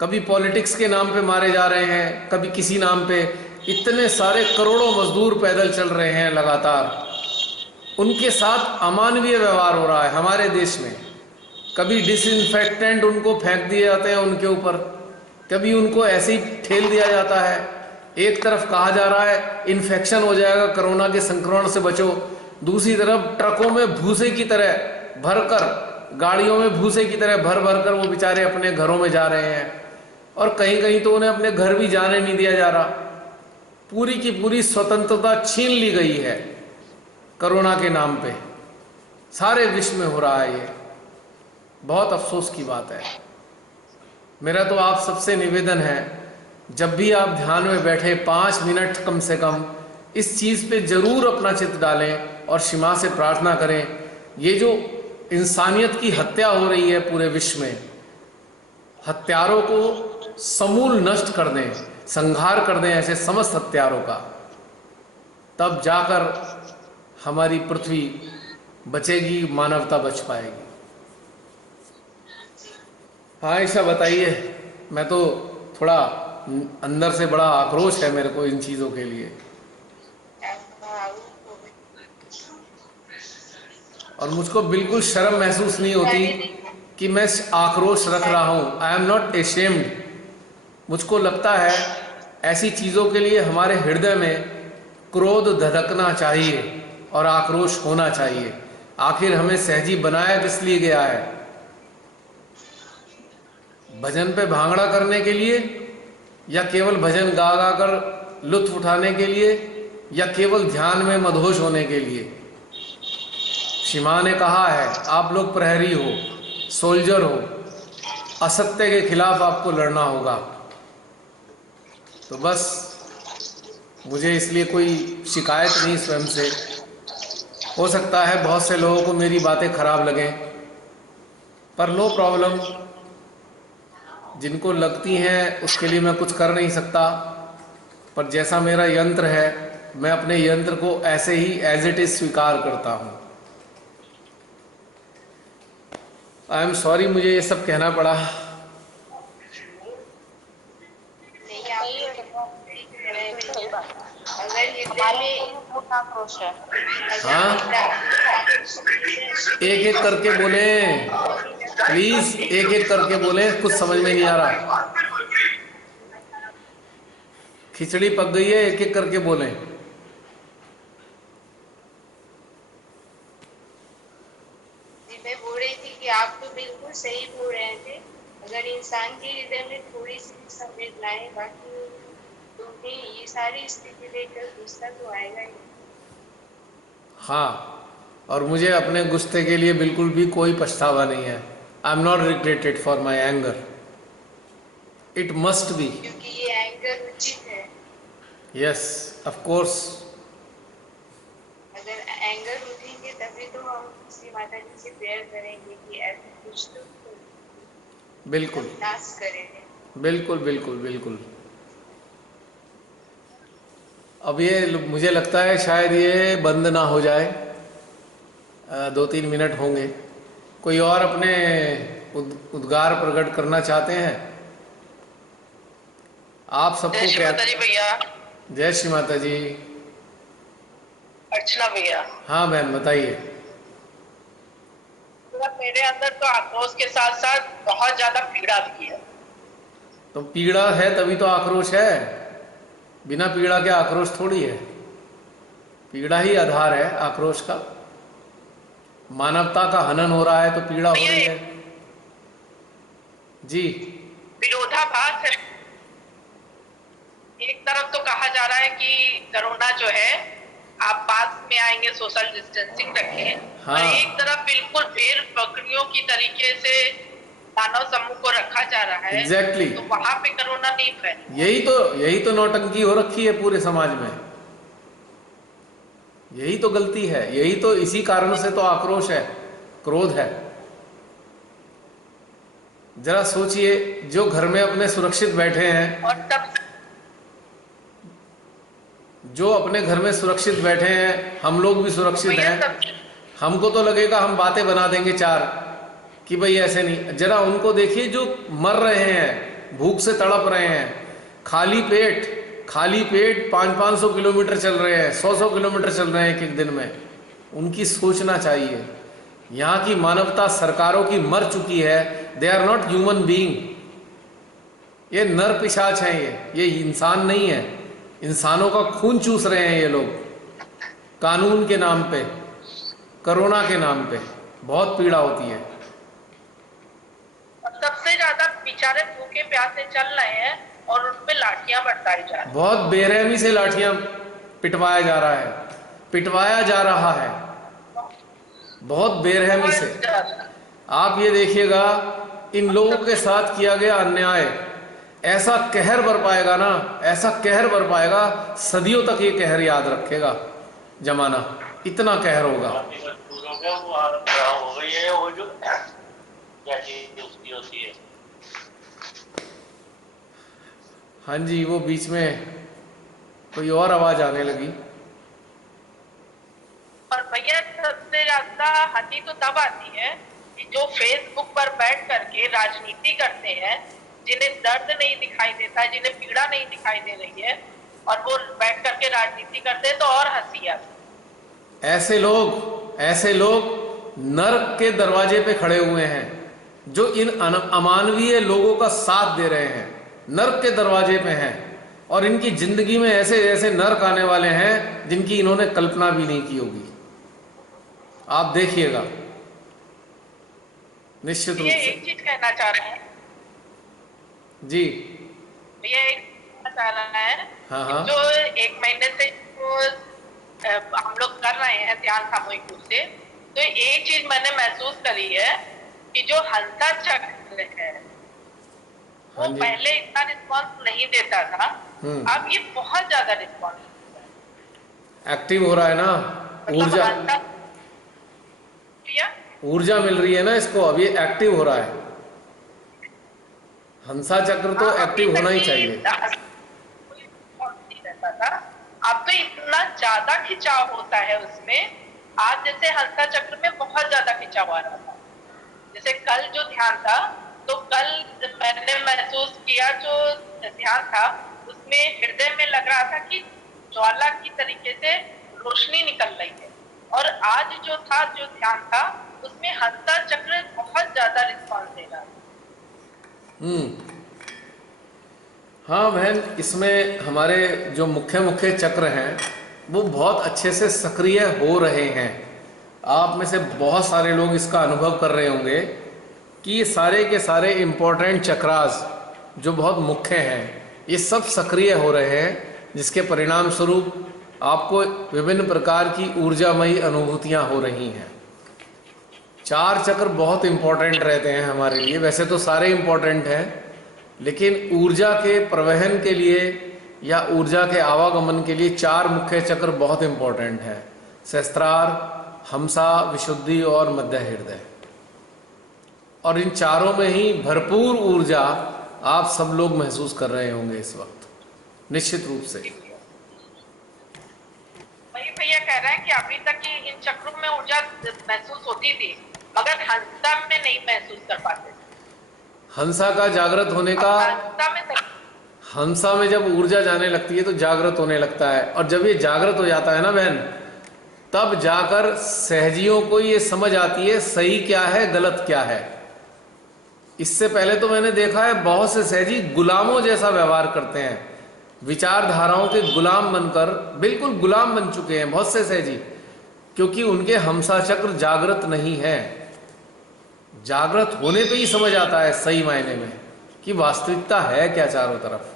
कभी पॉलिटिक्स के नाम पे मारे जा रहे हैं, कभी किसी नाम पे। इतने सारे करोड़ों मजदूर पैदल चल रहे हैं लगातार, उनके साथ अमानवीय व्यवहार हो रहा है हमारे देश में। कभी डिसइंफेक्टेंट उनको फेंक दिए जाते हैं उनके ऊपर, कभी उनको ऐसे ही ठेल दिया जाता है। एक तरफ कहा जा रहा है इन्फेक्शन हो जाएगा, कोरोना के संक्रमण से बचो, दूसरी तरफ ट्रकों में भूसे की तरह भरकर, गाड़ियों में भूसे की तरह भर भर कर वो बेचारे अपने घरों में जा रहे हैं। और कहीं कहीं तो उन्हें अपने घर भी जाने नहीं दिया जा रहा। पूरी की पूरी स्वतंत्रता छीन ली गई है कोरोना के नाम पे। सारे विश्व में हो रहा है ये। बहुत अफसोस की बात है। मेरा तो आप सबसे निवेदन है, जब भी आप ध्यान में बैठे 5 मिनट कम से कम इस चीज़ पे जरूर अपना चित्त डालें और क्षमा से प्रार्थना करें। ये जो इंसानियत की हत्या हो रही है पूरे विश्व में, हत्यारों को समूल नष्ट कर दें, संहार कर दें ऐसे समस्त हत्यारों का, तब जाकर हमारी पृथ्वी बचेगी, मानवता बच पाएगी। हाँ ऐसा बताइए। मैं तो थोड़ा अंदर से बड़ा आक्रोश है मेरे को इन चीज़ों के लिए, और मुझको बिल्कुल शर्म महसूस नहीं होती कि मैं आक्रोश रख रहा हूँ। I am not ashamed. मुझको लगता है ऐसी चीज़ों के लिए हमारे हृदय में क्रोध धधकना चाहिए और आक्रोश होना चाहिए। आखिर हमें सहजी बनाया किस लिए गया है? भजन पे भांगड़ा करने के लिए, या केवल भजन गा गा कर लुत्फ उठाने के लिए, या केवल ध्यान में मदहोश होने के लिए? श्री मां ने कहा है आप लोग प्रहरी हो, सोल्जर हो, असत्य के खिलाफ आपको लड़ना होगा। तो बस मुझे इसलिए कोई शिकायत नहीं स्वयं से। हो सकता है बहुत से लोगों को मेरी बातें खराब लगें, पर नो प्रॉब्लम। जिनको लगती हैं उसके लिए मैं कुछ कर नहीं सकता, पर जैसा मेरा यंत्र है मैं अपने यंत्र को ऐसे ही एज इट इज स्वीकार करता हूँ। आई एम सॉरी मुझे ये सब कहना पड़ा। हाँ एक एक करके बोले प्लीज, एक एक करके बोले, कुछ समझ में नहीं आ रहा। खिचड़ी पक गई है, एक एक करके बोले। मैं बोल रही थी कि आप तो बिल्कुल सही बोल रहे थे। अगर इंसान के हृदय में थोड़ी सी संवेदनाएं, बाकी तो ये सारी स्थिति देखकर गुस्सा तो आएगा ही। हाँ, और मुझे अपने गुस्से के लिए बिल्कुल भी कोई पछतावा नहीं है। आई am not regretted for my anger. It must be, क्योंकि ये एंगर उचित है। Yes of course. अगर एंगर उठेंगे तभी तो हम श्री माता जी से प्रेयर करेंगे कि ऐसे कुछ तो बिल्कुल नाश करेंगे। बिल्कुल बिल्कुल बिल्कुल। अब ये मुझे लगता है शायद ये बंद ना हो जाए, 2-3 मिनट होंगे। कोई और अपने उद्गार प्रकट करना चाहते हैं? आप सबको क्या? भैया जय श्री माता जी। अर्चना भैया, हाँ बहन बताइए। मेरे अंदर तो आक्रोश के साथ साथ बहुत ज्यादा पीड़ा भी है। तो पीड़ा है तभी तो आक्रोश है। बिना पीड़ा के आक्रोश थोड़ी है। पीड़ा ही आधार है आक्रोश का। मानवता का हनन हो रहा है तो पीड़ा हो रही है जी। विरोधाभास है। एक तरफ तो कहा जा रहा है कि कोरोना जो है आप पास में आएंगे, सोशल डिस्टेंसिंग रखें, हाँ। और एक तरफ बिल्कुल भेड़ बकरियों की तरीके से मानव समूह को रखा जा रहा है। Exactly. तो वहां पे कोरोना नहीं फैले। यही तो नौटंकी हो रखी है पूरे समाज में, यही तो गलती है, यही तो, इसी कारण से तो आक्रोश है, क्रोध है। जरा सोचिए, जो घर में अपने सुरक्षित बैठे हैं, और तब जो अपने घर में सुरक्षित बैठे हैं, हम लोग भी सुरक्षित भैया हैं, हमको तो लगेगा हम बातें बना देंगे चार कि भाई ऐसे नहीं। जरा उनको देखिए जो मर रहे हैं, भूख से तड़प रहे हैं, खाली पेट 500-500 किलोमीटर चल रहे हैं, 100-100 किलोमीटर चल रहे हैं एक एक दिन में। उनकी सोचना चाहिए। यहाँ की मानवता सरकारों की मर चुकी है। They are not human being. ये नर पिशाच हैं, ये इंसान नहीं है। इंसानों का खून चूस रहे हैं ये लोग, कानून के नाम पे, कोरोना के नाम पे। बहुत पीड़ा होती है। सबसे ज्यादा बेचारे भूखे प्यासे चल रहे हैं और उन पे लाठियां बरसाई जा रही हैं। बहुत बेरहमी से लाठियां पिटवाया जा रहा है, बहुत बेरहमी से। आप ये देखिएगा, इन लोगों के साथ किया गया अन्याय ऐसा कहर बरपाएगा ना, ऐसा कहर बरपाएगा, सदियों तक ये कहर याद रखेगा जमाना, इतना कहर होगा। हो गई है वो जो क्या चीज उसकी होती है। हाँ जी, वो बीच में कोई और आवाज आने लगी। और भैया सबसे ज्यादा हंसी तो तब आती है कि जो फेसबुक पर बैठ करके राजनीति करते हैं, जिन्हें दर्द नहीं दिखाई देता है, जिन्हें पीड़ा नहीं दिखाई दे रही है, और वो बैठ करके राजनीति करते हैं, तो और हंसी आती है। ऐसे लोग नर्क के दरवाजे पे खड़े हुए हैं, जो इन अमानवीय लोगों का साथ दे रहे हैं, नर्क के दरवाजे पे हैं। और इनकी जिंदगी में ऐसे ऐसे नर्क आने वाले हैं जिनकी इन्होंने कल्पना भी नहीं की होगी। आप देखिएगा, निश्चित रूप ये से। एक चीज कहना चाह रहे हैं जी, ये एक कहना चाह रहा है, हाँ। जो 1 महीने से हम लोग कर रहे हैं ध्यान सामूहिक रूप से, तो एक चीज मैंने महसूस करी है कि जो हंसा चक्र है वो हाँ जी। पहले इतना रिस्पॉन्स नहीं देता था, अब ये बहुत ज्यादा रिस्पॉन्स एक्टिव हो रहा है ना, ऊर्जा मिल रही है ना इसको, अब ये एक्टिव हो रहा है। हंसा चक्र तो एक्टिव होना ही चाहिए। अब तो इतना ज्यादा खिंचाव होता है उसमें। आज जैसे हंसा चक्र में बहुत ज्यादा खिंचाव आ रहा था, जैसे कल जो ध्यान था, तो कल मैंने महसूस किया जो ध्यान था उसमें हृदय में लग रहा था कि ज्वाला की तरीके से रोशनी निकल रही है। और आज जो था, जो ध्यान था, उसमें हंसा चक्र बहुत ज्यादा रिस्पॉन्स दे रहा था। हाँ बहन, इसमें हमारे जो मुख्य चक्र हैं वो बहुत अच्छे से सक्रिय हो रहे हैं। आप में से बहुत सारे लोग इसका अनुभव कर रहे होंगे कि ये सारे के सारे इम्पोर्टेंट चक्रास जो बहुत मुख्य हैं, ये सब सक्रिय हो रहे हैं, जिसके परिणाम स्वरूप आपको विभिन्न प्रकार की ऊर्जामयी अनुभूतियाँ हो रही हैं। 4 चक्र बहुत इम्पोर्टेंट रहते हैं हमारे लिए। वैसे तो सारे इम्पोर्टेंट हैं, लेकिन ऊर्जा के प्रवहन के लिए या ऊर्जा के आवागमन के लिए 4 मुख्य चक्र बहुत इम्पोर्टेंट है: सहस्त्रार, हमसा, विशुद्धि और मध्य हृदय। और इन चारों में ही भरपूर ऊर्जा आप सब लोग महसूस कर रहे होंगे इस वक्त, निश्चित रूप से। वही भैया कह रहे हैं कि अभी तक की इन चक्रों में ऊर्जा महसूस होती थी, मगर हंसा में नहीं महसूस कर पाते। हंसा का जागृत होने का, हंसा में जब ऊर्जा जाने लगती है तो जागृत होने लगता है। और जब ये जागृत हो जाता है ना बहन, तब जाकर सहजियों को ये समझ आती है सही क्या है, गलत क्या है। इससे पहले तो मैंने देखा है बहुत से सहजी गुलामों जैसा व्यवहार करते हैं, विचारधाराओं के गुलाम बनकर बिल्कुल गुलाम बन चुके हैं बहुत से सहजी, क्योंकि उनके हमसा चक्र जागृत नहीं है। जागृत होने पे ही समझ आता है सही मायने में कि वास्तविकता है क्या चारों तरफ।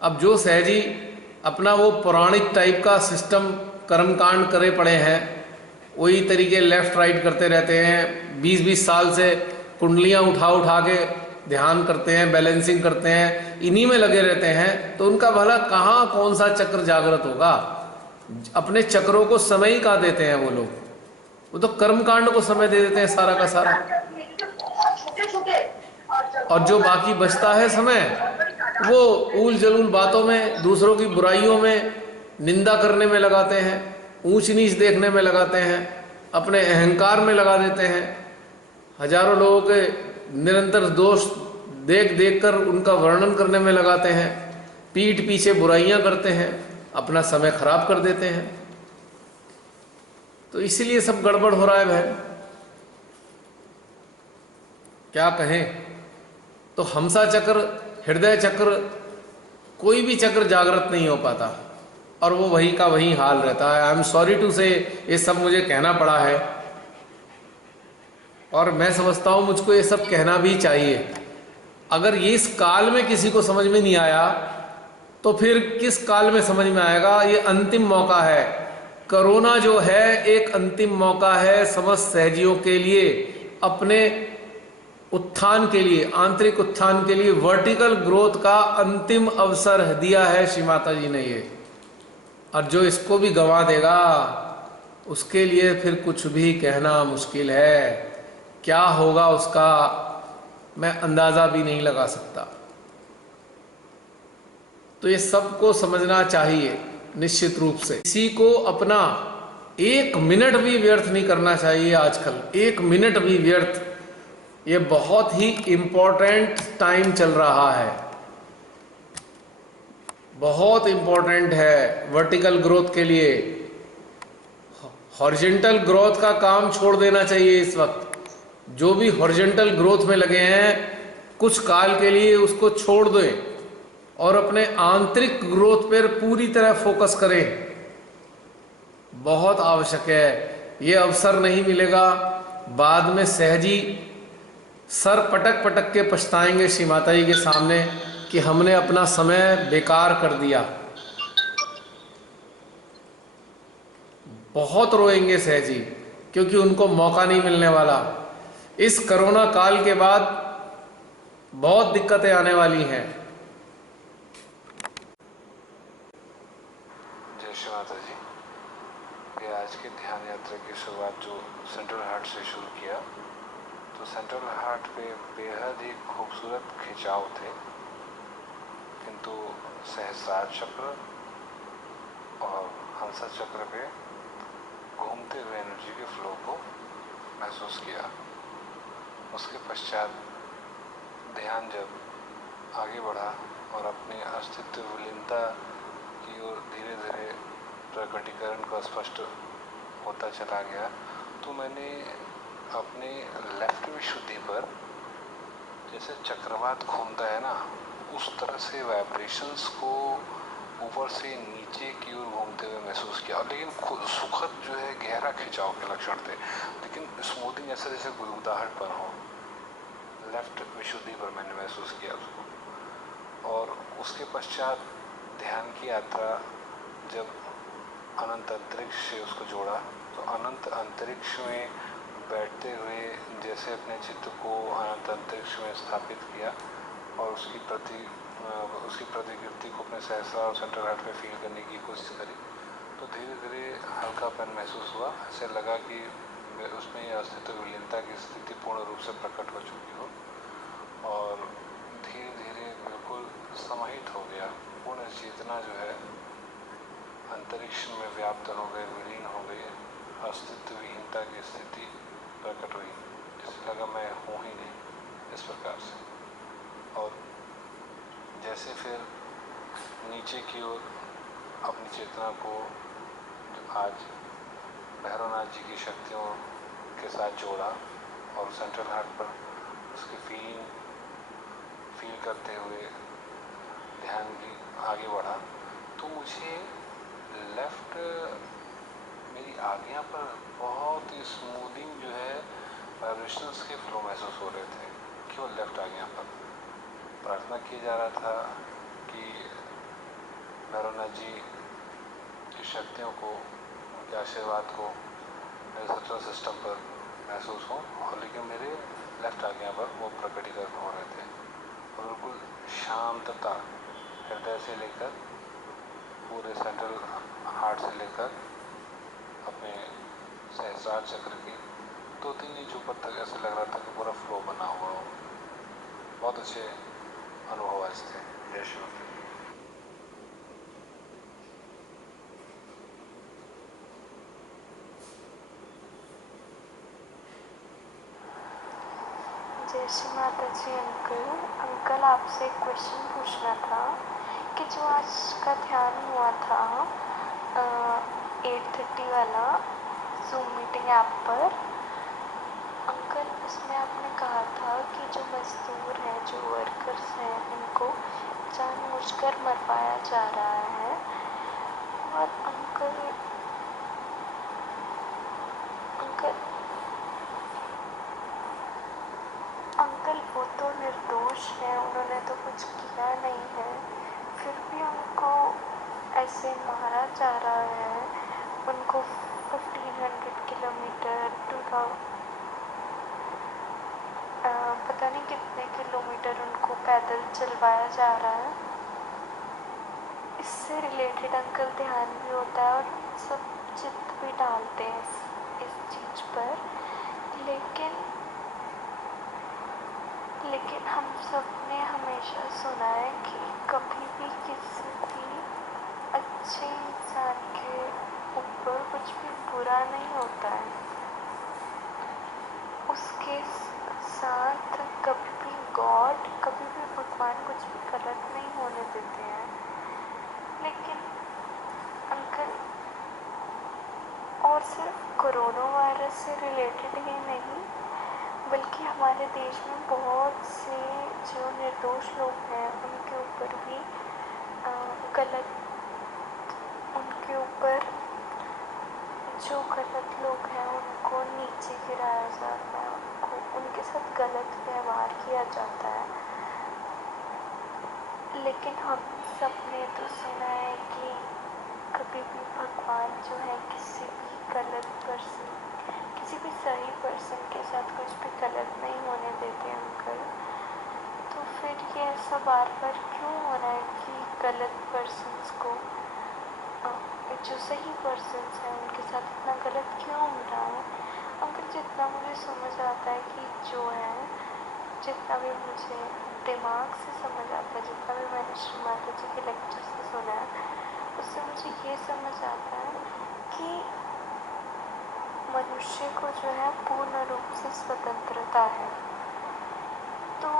अब जो सहजी अपना वो पौराणिक टाइप का सिस्टम कर्मकांड करे पड़े हैं, वही तरीके लेफ्ट राइट करते रहते हैं, 20-20 साल से कुंडलियां उठा उठा के ध्यान करते हैं, बैलेंसिंग करते हैं, इन्हीं में लगे रहते हैं, तो उनका भला कहाँ कौन सा चक्र जागृत होगा? अपने चक्रों को समय ही कहाँ देते हैं वो लोग? वो तो कर्मकांड को समय दे देते हैं सारा का सारा। और जो बाकी बचता है समय, वो ऊल जलूल बातों में, दूसरों की बुराइयों में, निंदा करने में लगाते हैं, ऊंच नीच देखने में लगाते हैं, अपने अहंकार में लगा देते हैं। हजारों लोगों के निरंतर दोष देख देख कर उनका वर्णन करने में लगाते हैं, पीठ पीछे बुराइयां करते हैं, अपना समय खराब कर देते हैं। तो इसीलिए सब गड़बड़ हो रहा है बहन, क्या कहें। तो हमसा चक्र, हृदय चक्र, कोई भी चक्र जागृत नहीं हो पाता, और वो वही का वही हाल रहता है। आई एम सॉरी टू से ये सब मुझे कहना पड़ा है, और मैं समझता हूँ मुझको ये सब कहना भी चाहिए। अगर ये इस काल में किसी को समझ में नहीं आया, तो फिर किस काल में समझ में आएगा? ये अंतिम मौका है। कोरोना जो है एक अंतिम मौका है समस्त सहजियों के लिए, अपने उत्थान के लिए, आंतरिक उत्थान के लिए, वर्टिकल ग्रोथ का अंतिम अवसर दिया है श्री माता जी ने ये। और जो इसको भी गंवा देगा, उसके लिए फिर कुछ भी कहना मुश्किल है। क्या होगा उसका मैं अंदाजा भी नहीं लगा सकता। तो ये सबको समझना चाहिए निश्चित रूप से। किसी को अपना एक मिनट भी व्यर्थ नहीं करना चाहिए आजकल, एक मिनट भी व्यर्थ। ये बहुत ही इंपॉर्टेंट टाइम चल रहा है, बहुत इंपॉर्टेंट है वर्टिकल ग्रोथ के लिए। हॉरिजॉन्टल ग्रोथ का काम छोड़ देना चाहिए इस वक्त। जो भी हॉरिजॉन्टल ग्रोथ में लगे हैं, कुछ काल के लिए उसको छोड़ दें और अपने आंतरिक ग्रोथ पर पूरी तरह फोकस करें। बहुत आवश्यक है। ये अवसर नहीं मिलेगा, बाद में सहजी सर पटक पटक के पछताएंगे श्री माता जी के सामने कि हमने अपना समय बेकार कर दिया। बहुत रोएंगे सहजी, क्योंकि उनको मौका नहीं मिलने वाला। इस कोरोना काल के बाद बहुत दिक्कतें आने वाली हैं। जय श्री माता जी। ये आज की ध्यान यात्रा की शुरुआत जो सेंट्रल हार्ट से शुरू किया, तो सेंट्रल हार्ट पे बेहद ही खूबसूरत खिंचाव थे, किंतु सहस्रार चक्र और हंसा चक्र पे घूमते हुए एनर्जी के फ्लो को महसूस किया। उसके पश्चात ध्यान जब आगे बढ़ा और अपनी अस्तित्व विलीनता की ओर धीरे धीरे प्रकटीकरण का स्पष्ट होता चला गया, तो मैंने अपने लेफ्ट विशुद्धि पर जैसे चक्रवात घूमता है ना, उस तरह से वाइब्रेशंस को ऊपर से नीचे की ओर घूमते हुए महसूस किया। लेकिन सुखद जो है गहरा खिंचाव के लक्षण थे, लेकिन स्मूथिंग ऐसा जैसे गुदगुदाहट पर हो, लेफ्ट विशुद्धि पर मैंने महसूस किया उसको। और उसके पश्चात ध्यान की यात्रा जब अनंत अंतरिक्ष से उसको जोड़ा, तो अनंत अंतरिक्ष में बैठते हुए जैसे अपने चित्त को अनंत अंतरिक्ष में स्थापित किया और उसकी प्रतिकृति को अपने सहस्रार और सेंट्रल हार्ट में फील करने की कोशिश करी, तो धीरे धीरे हल्कापन महसूस हुआ। ऐसे लगा कि उसमें अस्तित्व विलीनता की स्थिति पूर्ण रूप से प्रकट हो चुकी हो, और धीरे धीरे बिल्कुल समाहित हो गया। पूर्ण चेतना जो है अंतरिक्ष में व्याप्त हो गए, विलीन हो गई, अस्तित्वहीनता की स्थिति प्रकट हुई, जिससे लगा मैं हूँ ही नहीं, इस प्रकार से। और जैसे फिर नीचे की ओर अपनी चेतना को आज भैरवनाथ जी की शक्तियों के साथ जोड़ा और सेंट्रल हार्ट पर उसकी फील करते हुए ध्यान की आगे बढ़ा, तो मुझे लेफ्ट मेरी आज्ञा पर बहुत ही स्मूथिंग जो है वाइब्रेशंस के फ्लो महसूस हो रहे थे। केवल लेफ्ट आज्ञा पर प्रार्थना किया जा रहा था कि भैरवनाथ जी की शक्तियों को, उनके आशीर्वाद को मेरे सर्कुलर सिस्टम पर महसूस हो, और लेकिन मेरे लेफ्ट आज्ञा पर वो प्रकटीकरण हो रहे थे और बिल्कुल शांतता हृदय से लेकर पूरे सेंट्रल हार्ट से लेकर अपने सहस्रार चक्र के 2-3 इंच ऊपर तक ऐसे लग रहा था कि पूरा फ्लो बना हुआ हो। बहुत अच्छे अनुभव आज थे। जय श्री राम। जय श्री माता जी। अंकल आपसे एक क्वेश्चन पूछना था कि जो आज का ध्यान हुआ था 8:30 वाला जूम मीटिंग ऐप पर, अंकल उसमें आपने कहा था कि जो मजदूर हैं, जो वर्कर्स हैं, इनको जानबूझकर मरवाया जा रहा है। और अंकल वो तो निर्दोष हैं, उन्होंने तो कुछ किया नहीं है, फिर भी उनको ऐसे मारा जा रहा है। उनको 1500 किलोमीटर पता नहीं कितने किलोमीटर उनको पैदल चलवाया जा रहा है। इससे रिलेटेड अंकल ध्यान भी होता है और सब चित्त भी डालते हैं इस चीज़ पर, लेकिन हम सब ने हमेशा सुना है कि कभी भी किसी भी अच्छे इंसान के ऊपर कुछ भी बुरा नहीं होता है। उसके साथ कभी भी भगवान कुछ भी गलत नहीं होने देते हैं। लेकिन अंकल, और सिर्फ कोरोना वायरस से रिलेटेड ही नहीं, बल्कि हमारे देश में बहुत से जो निर्दोष लोग हैं उनके ऊपर भी जो गलत लोग हैं उनको नीचे गिराया जाता है, उनके साथ गलत व्यवहार किया जाता है। लेकिन हम सब ने तो सुना है कि कभी भी भगवान जो है किसी भी सही पर्सन के साथ कुछ भी गलत नहीं होने देते अंकल। तो फिर ये ऐसा बार बार क्यों हो रहा है कि गलत पर्सन्स को जो सही पर्सन्स हैं उनके साथ इतना गलत क्यों हो रहा है अंकल? जितना मुझे समझ आता है कि जितना भी मुझे दिमाग से समझ आता है, जितना भी मैंने श्री माता जी के लेक्चर से सुना है, उससे मुझे ये समझ आता है कि मनुष्य को जो है पूर्ण रूप से स्वतंत्रता है, तो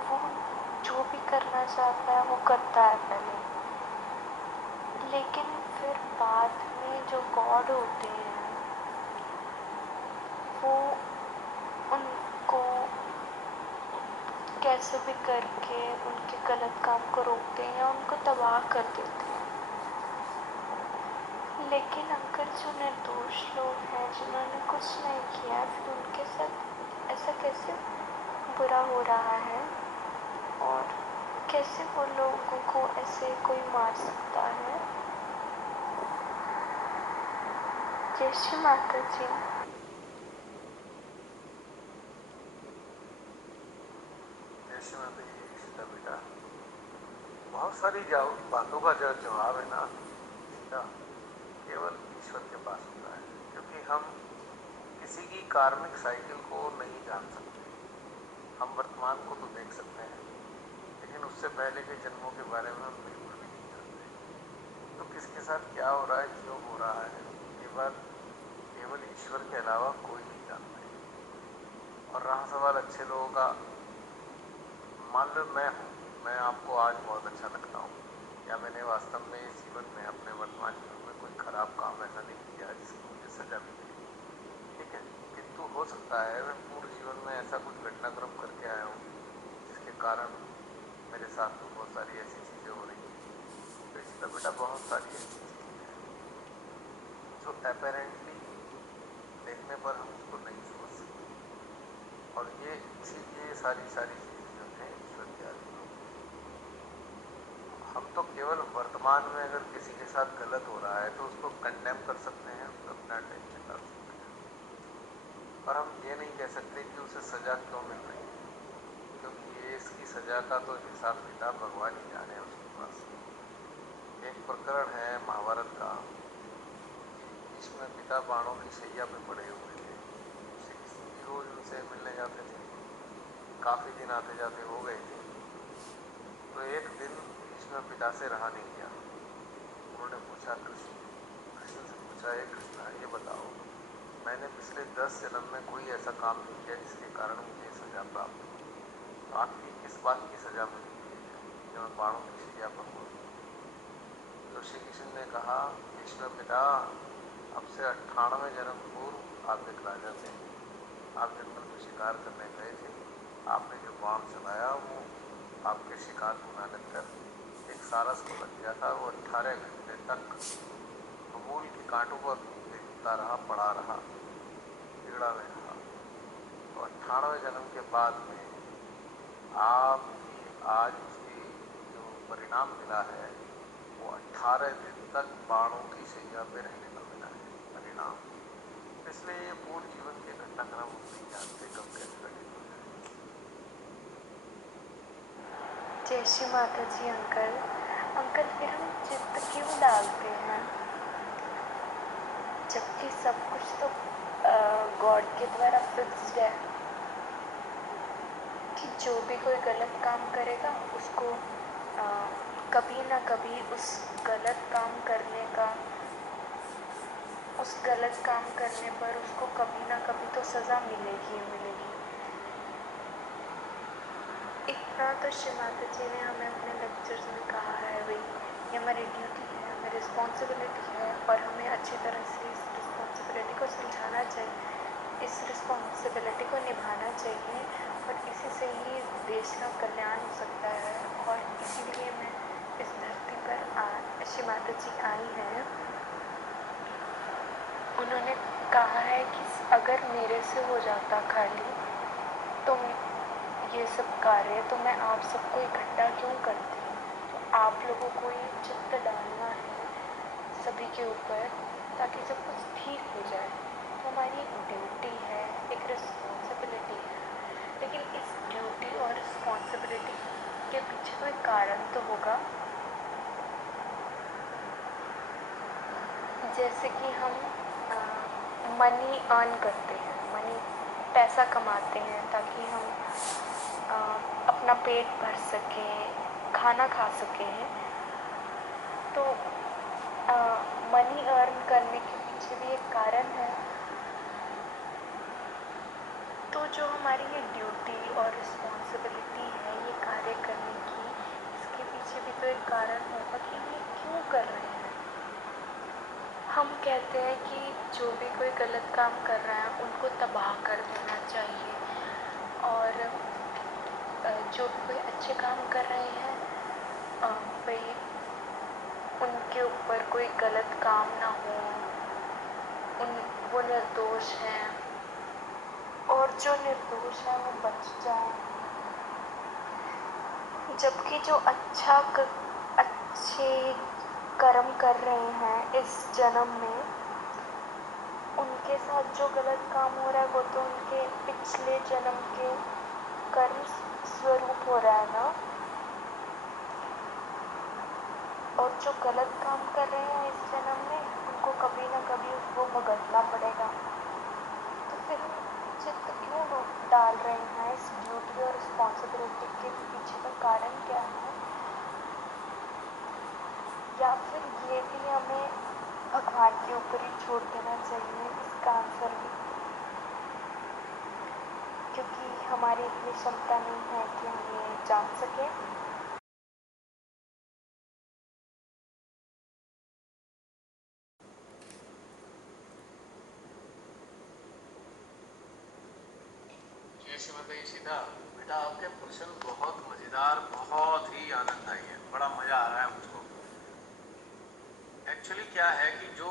वो जो भी करना चाहता है वो करता है पहले, लेकिन फिर बाद में जो गॉड होते हैं वो उनको कैसे भी करके उनके गलत काम को रोकते हैं या उनको तबाह कर देते हैं। लेकिन अंकल, जो निर्दोष लोग हैं जिन्होंने कुछ नहीं किया, फिर उनके साथ ऐसा कैसे बुरा हो रहा है और कैसे वो लोगों को ऐसे कोई मार सकता है? जय श्री माता जी। जय श्री माता जी। सीता बेटा, बहुत सारी बातों का जो जवाब है ना सीता, केवल ईश्वर के पास होता है, क्योंकि हम किसी की कार्मिक साइकिल को नहीं जान सकते। हम वर्तमान को तो देख सकते हैं, लेकिन उससे पहले के जन्मों के बारे में हम बिल्कुल भी नहीं जानते। तो किसके साथ क्या हो रहा है, क्यों हो रहा है, ये बात केवल ईश्वर के अलावा कोई नहीं जानता है। और रहा सवाल अच्छे लोगों का, मान लो मैं आपको आज बहुत अच्छा लगता हूँ, या मैंने वास्तव में इस जीवन में, अपने वर्तमान जीवन में कोई खराब काम ऐसा नहीं किया जिसकी मुझे सजा भी मिली, ठीक है। किंतु हो सकता है मैं पूरे जीवन में ऐसा कुछ घटनाक्रम करके आया हूँ जिसके कारण मेरे साथ तो बहुत सारी ऐसी चीज़ें हो रही हैं। तो इसका बेटा बहुत सारी ऐसी चीज़ें हैं जो अपेरेंटली देखने पर हम उसको नहीं समझ सकते, और ये सारी चीज़ें जो हैं ईश्वर के आधीन। हम तो केवल वर्तमान में अगर किसी के साथ गलत हो रहा है तो उसको कंडेम कर सकते हैं, उसको अपना अटेंशन डाल सकते हैं, पर हम ये नहीं कह सकते कि उसे सज़ा क्यों मिल रही है, क्योंकि ये इसकी सज़ा का तो हिसाब किताब भगवान ही जाने उसके पास। एक प्रकरण है महाभारत का, जिसमें पिता बाणों की शैया पे पड़े हुए थे। श्री कृष्ण जी रोज उनसे मिलने जाते थे, काफ़ी दिन आते जाते हो गए थे। तो एक दिन इसमें पिता से रहा नहीं गया। उन्होंने पूछा, कृष्ण से पूछा, हे कृष्ण ये बताओ, मैंने पिछले 10 जन्म में कोई ऐसा काम नहीं किया जिसके कारण मुझे सज़ा प्राप्त हुई, तो आपकी किस बात की सज़ा मिली जो मैं बाणों की सज़ा पर हुआ? तो श्री कृष्ण ने कहा, ईश्वर पिता, अब से 98 जन्म पूर्व आप एक राजा थे, आप जंगल में शिकार करने गए थे, आपने जो बाण चलाया वो आपके शिकार को मेहनत कर एक सारस को लग गया था। वो 18 घंटे तक बबूल के कांटों पर देखता रहा, पड़ा रहा, बिगड़ा में रहा। तो 98 जन्म के बाद में आपकी आज उसकी जो परिणाम मिला है वो 18 दिन तक बाणों की शैया पे रहने का मिला है परिणाम। इसलिए ये पूर्ण जीवन के घटनाक्रम नहीं जानते कब कैसे घटित हो जाए। जय श्री माता जी। अंकल फिर हम चित्त क्यों डालते हैं, जबकि सब कुछ तो गॉड के द्वारा फिक्स्ड है कि जो भी कोई गलत काम करेगा उसको कभी ना कभी उस गलत काम पर उसको कभी ना कभी तो सज़ा मिलेगी ही मिलेगी। इतना तो श्री माता जी ने हमें अपने लेक्चर्स में कहा है, भाई ये हमारी ड्यूटी है, हमें रिस्पॉन्सिबिलिटी है और हमें अच्छी तरह से इस रिस्पॉन्सिबिलिटी को समझाना चाहिए, इस रिस्पॉन्सिबिलिटी को निभाना चाहिए और इसी से ही देश का कल्याण हो सकता है। और इसीलिए मैं इस धरती पर श्री माता जी आई हैं। उन्होंने कहा है कि अगर मेरे से हो जाता खाली तो ये सब कार्य तो मैं आप सबको इकट्ठा क्यों करती। तो आप लोगों को ये चित्त डालना है सभी के ऊपर ताकि सब कुछ ठीक हो जाए। तो हमारी एक ड्यूटी है, एक रिस्पॉन्सिबिलिटी है, लेकिन इस ड्यूटी और रिस्पॉन्सिबिलिटी के पीछे कोई कारण तो होगा। जैसे कि हम मनी अर्न करते हैं, पैसा कमाते हैं ताकि हम अपना पेट भर सकें, खाना खा सकें। तो मनी अर्न करने के पीछे भी एक कारण है। तो जो हमारी ये ड्यूटी और रिस्पॉन्सिबिलिटी है ये कार्य करने की, इसके पीछे भी तो एक कारण होगा कि ये क्यों कर रहे हैं। हम कहते हैं कि जो भी कोई गलत काम कर रहा है उनको तबाह कर देना चाहिए, और जो भी कोई अच्छे काम कर रहे हैं भाई उनके ऊपर कोई गलत काम ना हो, वो निर्दोष हैं और जो निर्दोष है वो बच जाए। जबकि जो अच्छे कर्म कर रहे हैं इस जन्म में, उनके साथ जो गलत काम हो रहा है वो तो उनके पिछले जन्म के कर्म स्वरूप हो रहा है ना। और जो गलत काम कर रहे हैं इस जन्म में उनको कभी ना कभी उसको भुगतना पड़ेगा। तो फिर चित्त क्यों डाल रहे हैं इस ड्यूटी और रिस्पॉन्सिबिलिटी के पीछे का कारण क्या है? या फिर ये भी हमें भगवान के ऊपर ही छोड़ देना चाहिए इसका आंसर भी, क्योंकि हमारी इतनी क्षमता नहीं है कि हम ये जान सकें। श्रीमती सीधा बेटा, आपके प्रश्न बहुत मज़ेदार, बहुत ही आनंददायी है, बड़ा मज़ा आ रहा है मुझको। एक्चुअली क्या है कि जो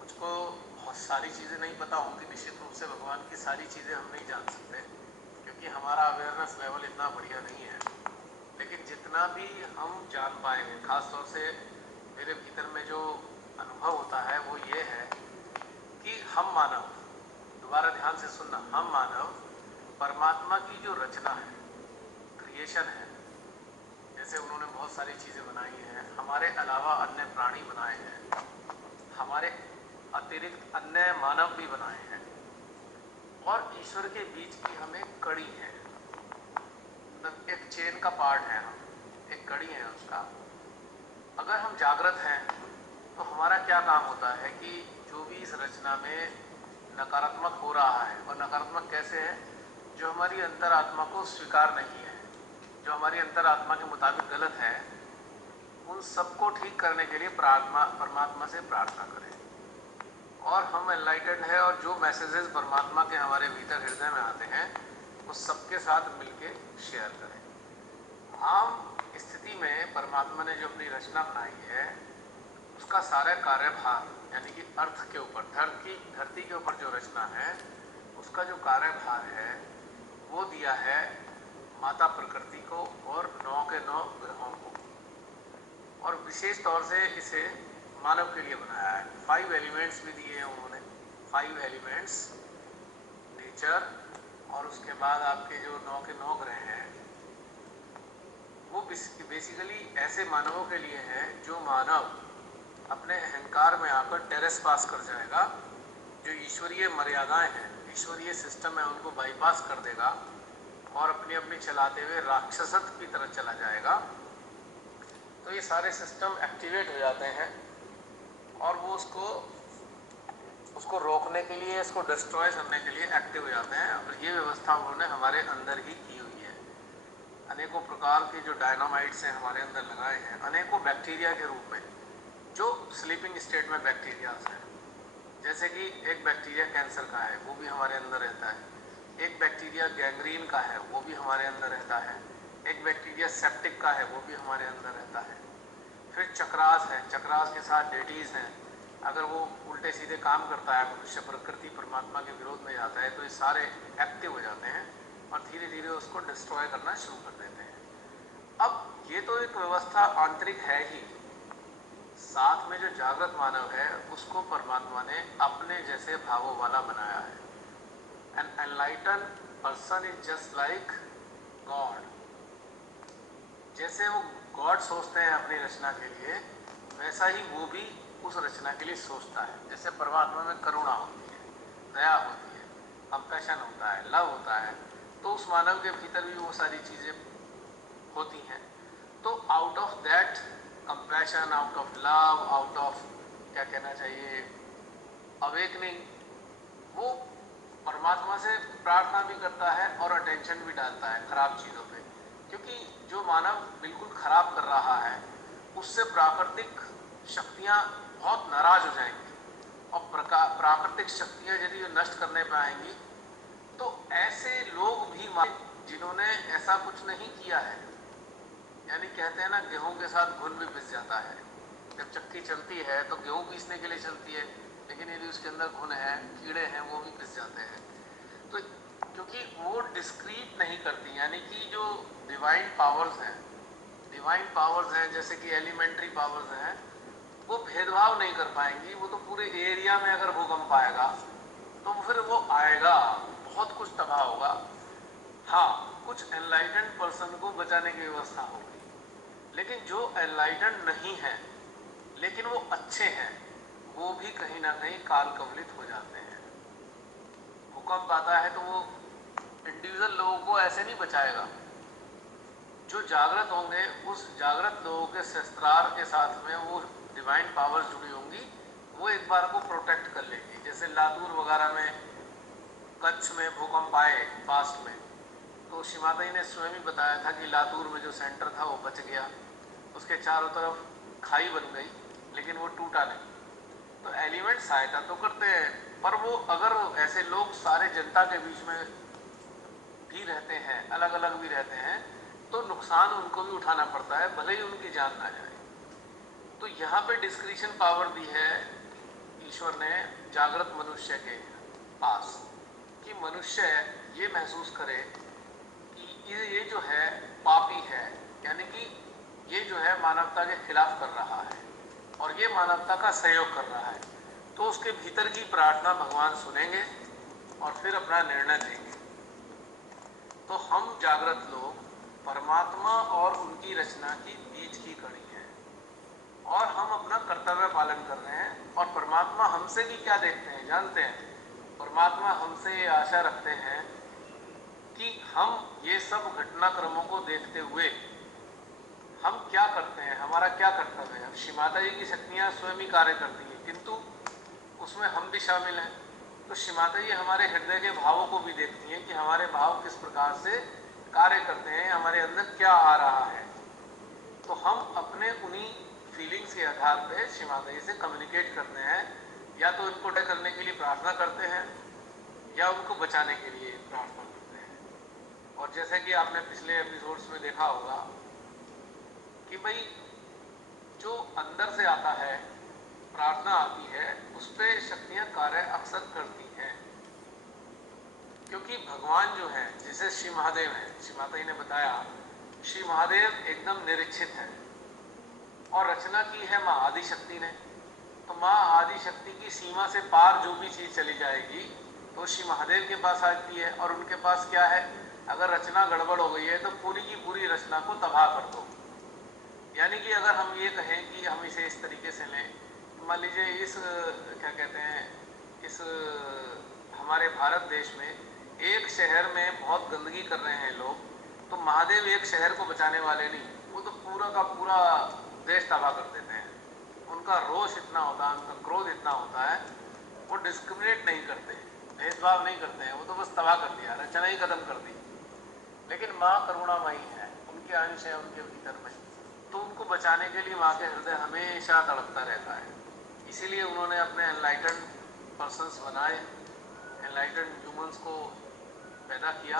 मुझको बहुत सारी चीज़ें नहीं पता होंगी, निश्चित रूप से भगवान की सारी चीज़ें हम नहीं जान सकते क्योंकि हमारा अवेयरनेस लेवल इतना बढ़िया नहीं है। लेकिन जितना भी हम जान पाएंगे, ख़ासतौर से मेरे भीतर में जो अनुभव होता है वो ये है कि हम मानव, दोबारा ध्यान से सुन सुनना, हम मानव परमात्मा की जो रचना है, क्रिएशन है, जैसे उन्होंने बहुत सारी चीज़ें बनाई हैं, हमारे अलावा अन्य प्राणी बनाए हैं, हमारे अतिरिक्त अन्य मानव भी बनाए हैं, और ईश्वर के बीच की हम एक कड़ी है, मतलब एक चेन का पार्ट है, हम एक कड़ी है उसका। अगर हम जागृत हैं तो हमारा क्या काम होता है कि जो भी इस रचना में नकारात्मक हो रहा है, और नकारात्मक कैसे है, जो हमारी अंतरात्मा को स्वीकार नहीं है, जो हमारी अंतरात्मा के मुताबिक गलत है, उन सबको ठीक करने के लिए परमात्मा से प्रार्थना करें। और हम एनलाइटेड है, और जो मैसेजेस परमात्मा के हमारे भीतर हृदय में आते हैं उस सबके साथ मिलके शेयर करें। आम स्थिति में परमात्मा ने जो अपनी रचना बनाई है उसका सारा कार्यभार, यानी कि अर्थ के ऊपर, धरती के ऊपर जो रचना है उसका जो कार्यभार है वो दिया है माता प्रकृति को और 9 के 9 ग्रहों को, और विशेष तौर से इसे मानव के लिए बनाया है। 5 एलिमेंट्स भी दिए हैं उन्होंने, 5 एलिमेंट्स, नेचर, और उसके बाद आपके जो 9 के 9 ग्रह हैं वो बेसिकली ऐसे मानवों के लिए हैं जो मानव अपने अहंकार में आकर टेरेस पास कर जाएगा, जो ईश्वरीय मर्यादाएं हैं, ईश्वरीय सिस्टम है, उनको बाईपास कर देगा और अपनी अपनी चलाते हुए राक्षसत्व की तरफ चला जाएगा। तो ये सारे सिस्टम एक्टिवेट हो जाते हैं और वो उसको रोकने के लिए, इसको डिस्ट्रॉय करने के लिए एक्टिव हो जाते हैं। और ये व्यवस्था उन्होंने हमारे अंदर ही की हुई है। अनेकों प्रकार के जो डायनामाइट्स हैं हमारे अंदर लगाए हैं, अनेकों बैक्टीरिया के रूप में, जो स्लीपिंग स्टेट में बैक्टीरियाज हैं। जैसे कि एक बैक्टीरिया कैंसर का है, वो भी हमारे अंदर रहता है। एक बैक्टीरिया गैंग्रीन का है, वो भी हमारे अंदर रहता है। एक बैक्टीरिया सेप्टिक का है, वो भी हमारे अंदर रहता है। फिर चक्रास है, चक्रास के साथ डेटीज हैं। अगर वो उल्टे सीधे काम करता है, मनुष्य प्रकृति परमात्मा के विरोध में जाता है, तो ये सारे एक्टिव हो जाते हैं और धीरे धीरे उसको डिस्ट्रॉय करना शुरू कर देते हैं। अब ये तो एक व्यवस्था आंतरिक है ही, साथ में जो जागृत मानव है उसको परमात्मा ने अपने जैसे भावों वाला बनाया है। An enlighten person is just like god. जैसे वो गॉड सोचते हैं अपनी रचना के लिए, वैसा ही वो भी उस रचना के लिए सोचता है। जैसे परमात्मा में करुणा होती है, दया होती है, कंपैशन होता है, लव होता है, तो उस मानव के भीतर भी वो सारी चीज़ें होती हैं। तो out of that compassion, out of love, out of क्या कहना चाहिए, अवेकनिंग, वो परमात्मा से प्रार्थना भी करता है और अटेंशन भी डालता है खराब चीज़ों पे। क्योंकि जो मानव बिल्कुल खराब कर रहा है उससे प्राकृतिक शक्तियाँ बहुत नाराज हो जाएंगी, और प्राकृतिक शक्तियाँ यदि नष्ट करने पे आएंगी तो ऐसे लोग भी जिन्होंने ऐसा कुछ नहीं किया है, यानी कहते हैं ना, गेहूं के साथ घुन भी पिस जाता है। जब चक्की चलती है तो गेहूं पीसने के लिए चलती है, लेकिन यदि उसके अंदर घुन है, कीड़े हैं, वो भी पिस जाते हैं। तो क्योंकि वो डिस्क्रीट नहीं करती, यानी कि जो डिवाइन पावर्स हैं, जैसे कि एलिमेंट्री पावर्स हैं, वो भेदभाव नहीं कर पाएंगी। वो तो पूरे एरिया में अगर भूकंप आएगा तो फिर वो आएगा, बहुत कुछ तबाह होगा। हाँ, कुछ एनलाइटेंड पर्सन को बचाने की व्यवस्था होगी, लेकिन जो एनलाइटेंड नहीं है लेकिन वो अच्छे हैं, वो भी कहीं ना कहीं काल कवलित हो जाते हैं। भूकंप आता है तो वो इंडिविजुअल लोगों को ऐसे नहीं बचाएगा। जो जागृत होंगे, उस जागृत लोगों के शस्त्रार के साथ में वो डिवाइन पावर्स जुड़ी होंगी, वो एक बार को प्रोटेक्ट कर लेंगी। जैसे लातूर वगैरह में, कच्छ में भूकंप आए पास्ट में, तो श्री माता जी ने स्वयं ही बताया था कि लातूर में जो सेंटर था वो बच गया, उसके चारों तरफ खाई बन गई, लेकिन वो टूटा नहीं। तो एलिमेंट सहायता तो करते हैं, पर वो अगर ऐसे लोग सारे जनता के बीच में भी रहते हैं, अलग अलग भी रहते हैं, तो नुकसान उनको भी उठाना पड़ता है, भले ही उनकी जान ना जाए। तो यहाँ पे डिस्क्रिशन पावर दी है ईश्वर ने जागृत मनुष्य के पास, कि मनुष्य ये महसूस करे कि ये जो है पापी है, यानी कि ये जो है मानवता के खिलाफ कर रहा है और ये मानवता का सहयोग कर रहा है। तो उसके भीतर की प्रार्थना भगवान सुनेंगे और फिर अपना निर्णय देंगे। तो हम जागृत लोग परमात्मा और उनकी रचना की बीच की कड़ी हैं और हम अपना कर्तव्य पालन कर रहे हैं। और परमात्मा हमसे भी क्या देखते हैं जानते हैं? परमात्मा हमसे ये आशा रखते हैं कि हम ये सब घटनाक्रमों को देखते हुए हम क्या करते हैं, हमारा क्या कर्तव्य है। श्री माता जी की शक्तियाँ स्वयं ही कार्य करती हैं, किंतु उसमें हम भी शामिल हैं। तो श्री माता जी हमारे हृदय के भावों को भी देखती हैं कि हमारे भाव किस प्रकार से कार्य करते हैं, हमारे अंदर क्या आ रहा है। तो हम अपने उन्हीं फीलिंग्स के आधार पे श्री माता जी से कम्युनिकेट करते हैं, या तो उनको डर करने के लिए प्रार्थना करते हैं या उनको बचाने के लिए प्रार्थना करते हैं। और जैसे कि आपने पिछले एपिसोड्स में देखा होगा कि भाई जो अंदर से आता है, प्रार्थना आती है, उस पर शक्तियाँ कार्य अक्सर करती हैं, क्योंकि भगवान जो है, जैसे श्री महादेव हैं, श्री माता जी ने बताया श्री महादेव एकदम निरीक्षित है और रचना की है माँ आदिशक्ति ने। तो माँ आदिशक्ति की सीमा से पार जो भी चीज़ चली जाएगी तो श्री महादेव के पास आती है। और उनके पास क्या है, अगर रचना गड़बड़ हो गई है तो पूरी की पूरी रचना को तबाह कर दो। यानी कि अगर हम ये कहें कि हम इसे इस तरीके से लें, मान लीजिए इस क्या कहते हैं, इस हमारे भारत देश में एक शहर में बहुत गंदगी कर रहे हैं लोग, तो महादेव एक शहर को बचाने वाले नहीं, वो तो पूरा का पूरा देश तबाह कर देते हैं। उनका रोष इतना होता है, उनका क्रोध इतना होता है, वो डिस्क्रिमिनेट नहीं करते, भेदभाव नहीं करते हैं, वो तो बस तबाह कर दिया, रचना ही खत्म कर दी। लेकिन माँ करुणामयी है, उनके अंश है उनके भीतर में, तो उनको बचाने के लिए माँ के हृदय हमेशा तड़पता रहता है। इसीलिए उन्होंने अपने एनलाइटेंड पर्सन्स बनाए, एनलाइटेंड ह्यूमंस को पैदा किया,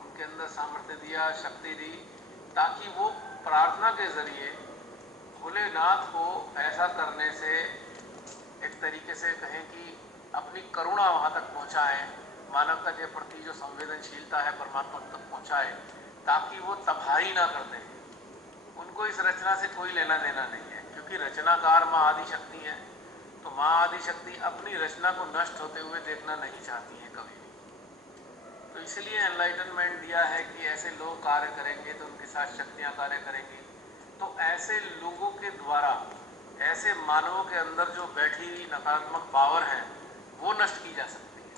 उनके अंदर सामर्थ्य दिया, शक्ति दी, ताकि वो प्रार्थना के जरिए भोलेनाथ को ऐसा करने से एक तरीके से कहें कि अपनी करुणा वहाँ तक पहुँचाएं, मानवता के प्रति जो संवेदनशीलता है परमात्मा तक पहुँचाए, ताकि वो तबाही ना कर दें। उनको इस रचना से कोई लेना देना नहीं है, क्योंकि रचनाकार माँ आदिशक्ति है। तो माँ आदिशक्ति अपनी रचना को नष्ट होते हुए देखना नहीं चाहती है कभी भी। तो इसलिए एनलाइटनमेंट दिया है कि ऐसे लोग कार्य करेंगे तो उनके साथ शक्तियाँ कार्य करेंगी। तो ऐसे लोगों के द्वारा ऐसे मानवों के अंदर जो बैठी नकारात्मक पावर है वो नष्ट की जा सकती है,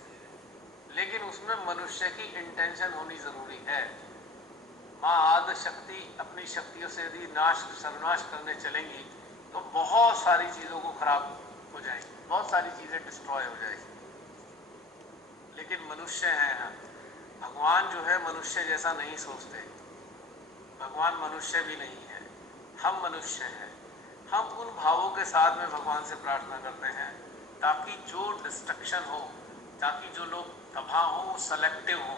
लेकिन उसमें मनुष्य की इंटेंशन होनी ज़रूरी है। माँ आदि शक्ति अपनी शक्तियों से यदि सर्वनाश करने चलेंगी तो बहुत सारी चीज़ों को खराब हो जाएगी, बहुत सारी चीज़ें डिस्ट्रॉय हो जाएगी। लेकिन मनुष्य हैं हम, भगवान जो है मनुष्य जैसा नहीं सोचते, भगवान मनुष्य भी नहीं है, हम मनुष्य हैं। हम उन भावों के साथ में भगवान से प्रार्थना करते हैं ताकि जो डिस्ट्रक्शन हो, ताकि जो लोग तबाह हो वो सेलेक्टिव हो,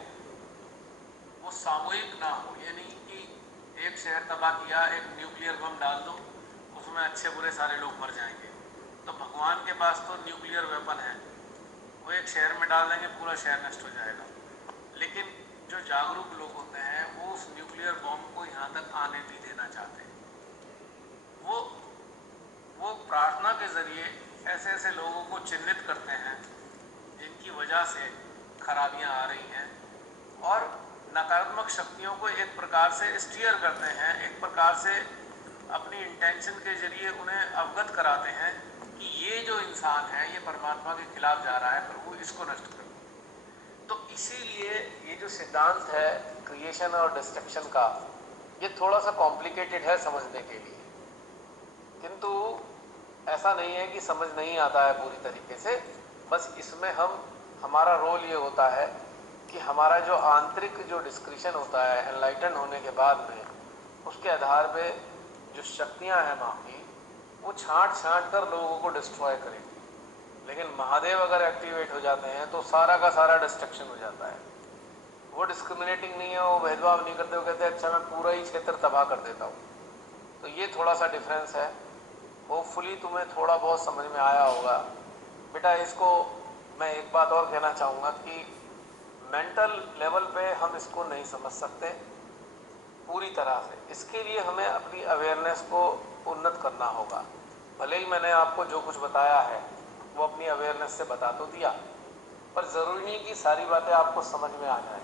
वो सामूहिक ना हो। ये नहीं कि एक शहर तबाह किया, एक न्यूक्लियर बम डाल दो, उसमें अच्छे बुरे सारे लोग मर जाएंगे। तो भगवान के पास तो न्यूक्लियर वेपन है, वो एक शहर में डाल देंगे पूरा शहर नष्ट हो जाएगा। लेकिन जो जागरूक लोग होते हैं वो उस न्यूक्लियर बॉम्ब को यहाँ तक आने नहीं देना चाहते। वो प्रार्थना के जरिए ऐसे ऐसे लोगों को चिन्हित करते हैं जिनकी वजह से खराबियाँ आ रही हैं, और नकारात्मक शक्तियों को एक प्रकार से स्टीयर करते हैं, एक प्रकार से अपनी इंटेंशन के जरिए उन्हें अवगत कराते हैं कि ये जो इंसान है ये परमात्मा के खिलाफ जा रहा है, प्रभु इसको नष्ट कर। तो इसीलिए ये जो सिद्धांत है क्रिएशन और डिस्ट्रक्शन का, ये थोड़ा सा कॉम्प्लिकेटेड है समझने के लिए, किंतु ऐसा नहीं है कि समझ नहीं आता है पूरी तरीके से। बस इसमें हमारा रोल ये होता है कि हमारा जो आंतरिक जो डिस्क्रिशन होता है एनलाइटन होने के बाद में, उसके आधार पे जो शक्तियां हैं माँ की, वो छांट कर लोगों को डिस्ट्रॉय करेंगी। लेकिन महादेव अगर एक्टिवेट हो जाते हैं तो सारा का सारा डिस्ट्रक्शन हो जाता है। वो डिस्क्रिमिनेटिंग नहीं है, वो भेदभाव नहीं करते, वो कहते हैं अच्छा मैं पूरा ही क्षेत्र तबाह कर देता हूँ। तो ये थोड़ा सा डिफरेंस है। होपफुली तुम्हें थोड़ा बहुत समझ में आया होगा। बेटा इसको मैं एक बात और कहना चाहूँगा कि मेंटल लेवल पे हम इसको नहीं समझ सकते पूरी तरह से। इसके लिए हमें अपनी अवेयरनेस को उन्नत करना होगा। भले ही मैंने आपको जो कुछ बताया है वो अपनी अवेयरनेस से बता तो दिया, पर ज़रूरी नहीं कि सारी बातें आपको समझ में आ जाए।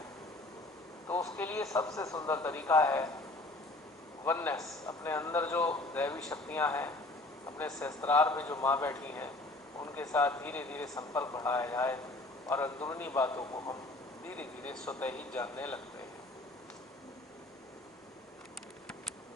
तो उसके लिए सबसे सुंदर तरीका है वननेस। अपने अंदर जो दैवी शक्तियाँ हैं, अपने सहस्त्रार में जो माँ बैठी हैं, उनके साथ धीरे धीरे संपर्क बढ़ाया जाए और अंदरूनी बातों को हम धीरे धीरे स्वतः ही जानने लगते हैं।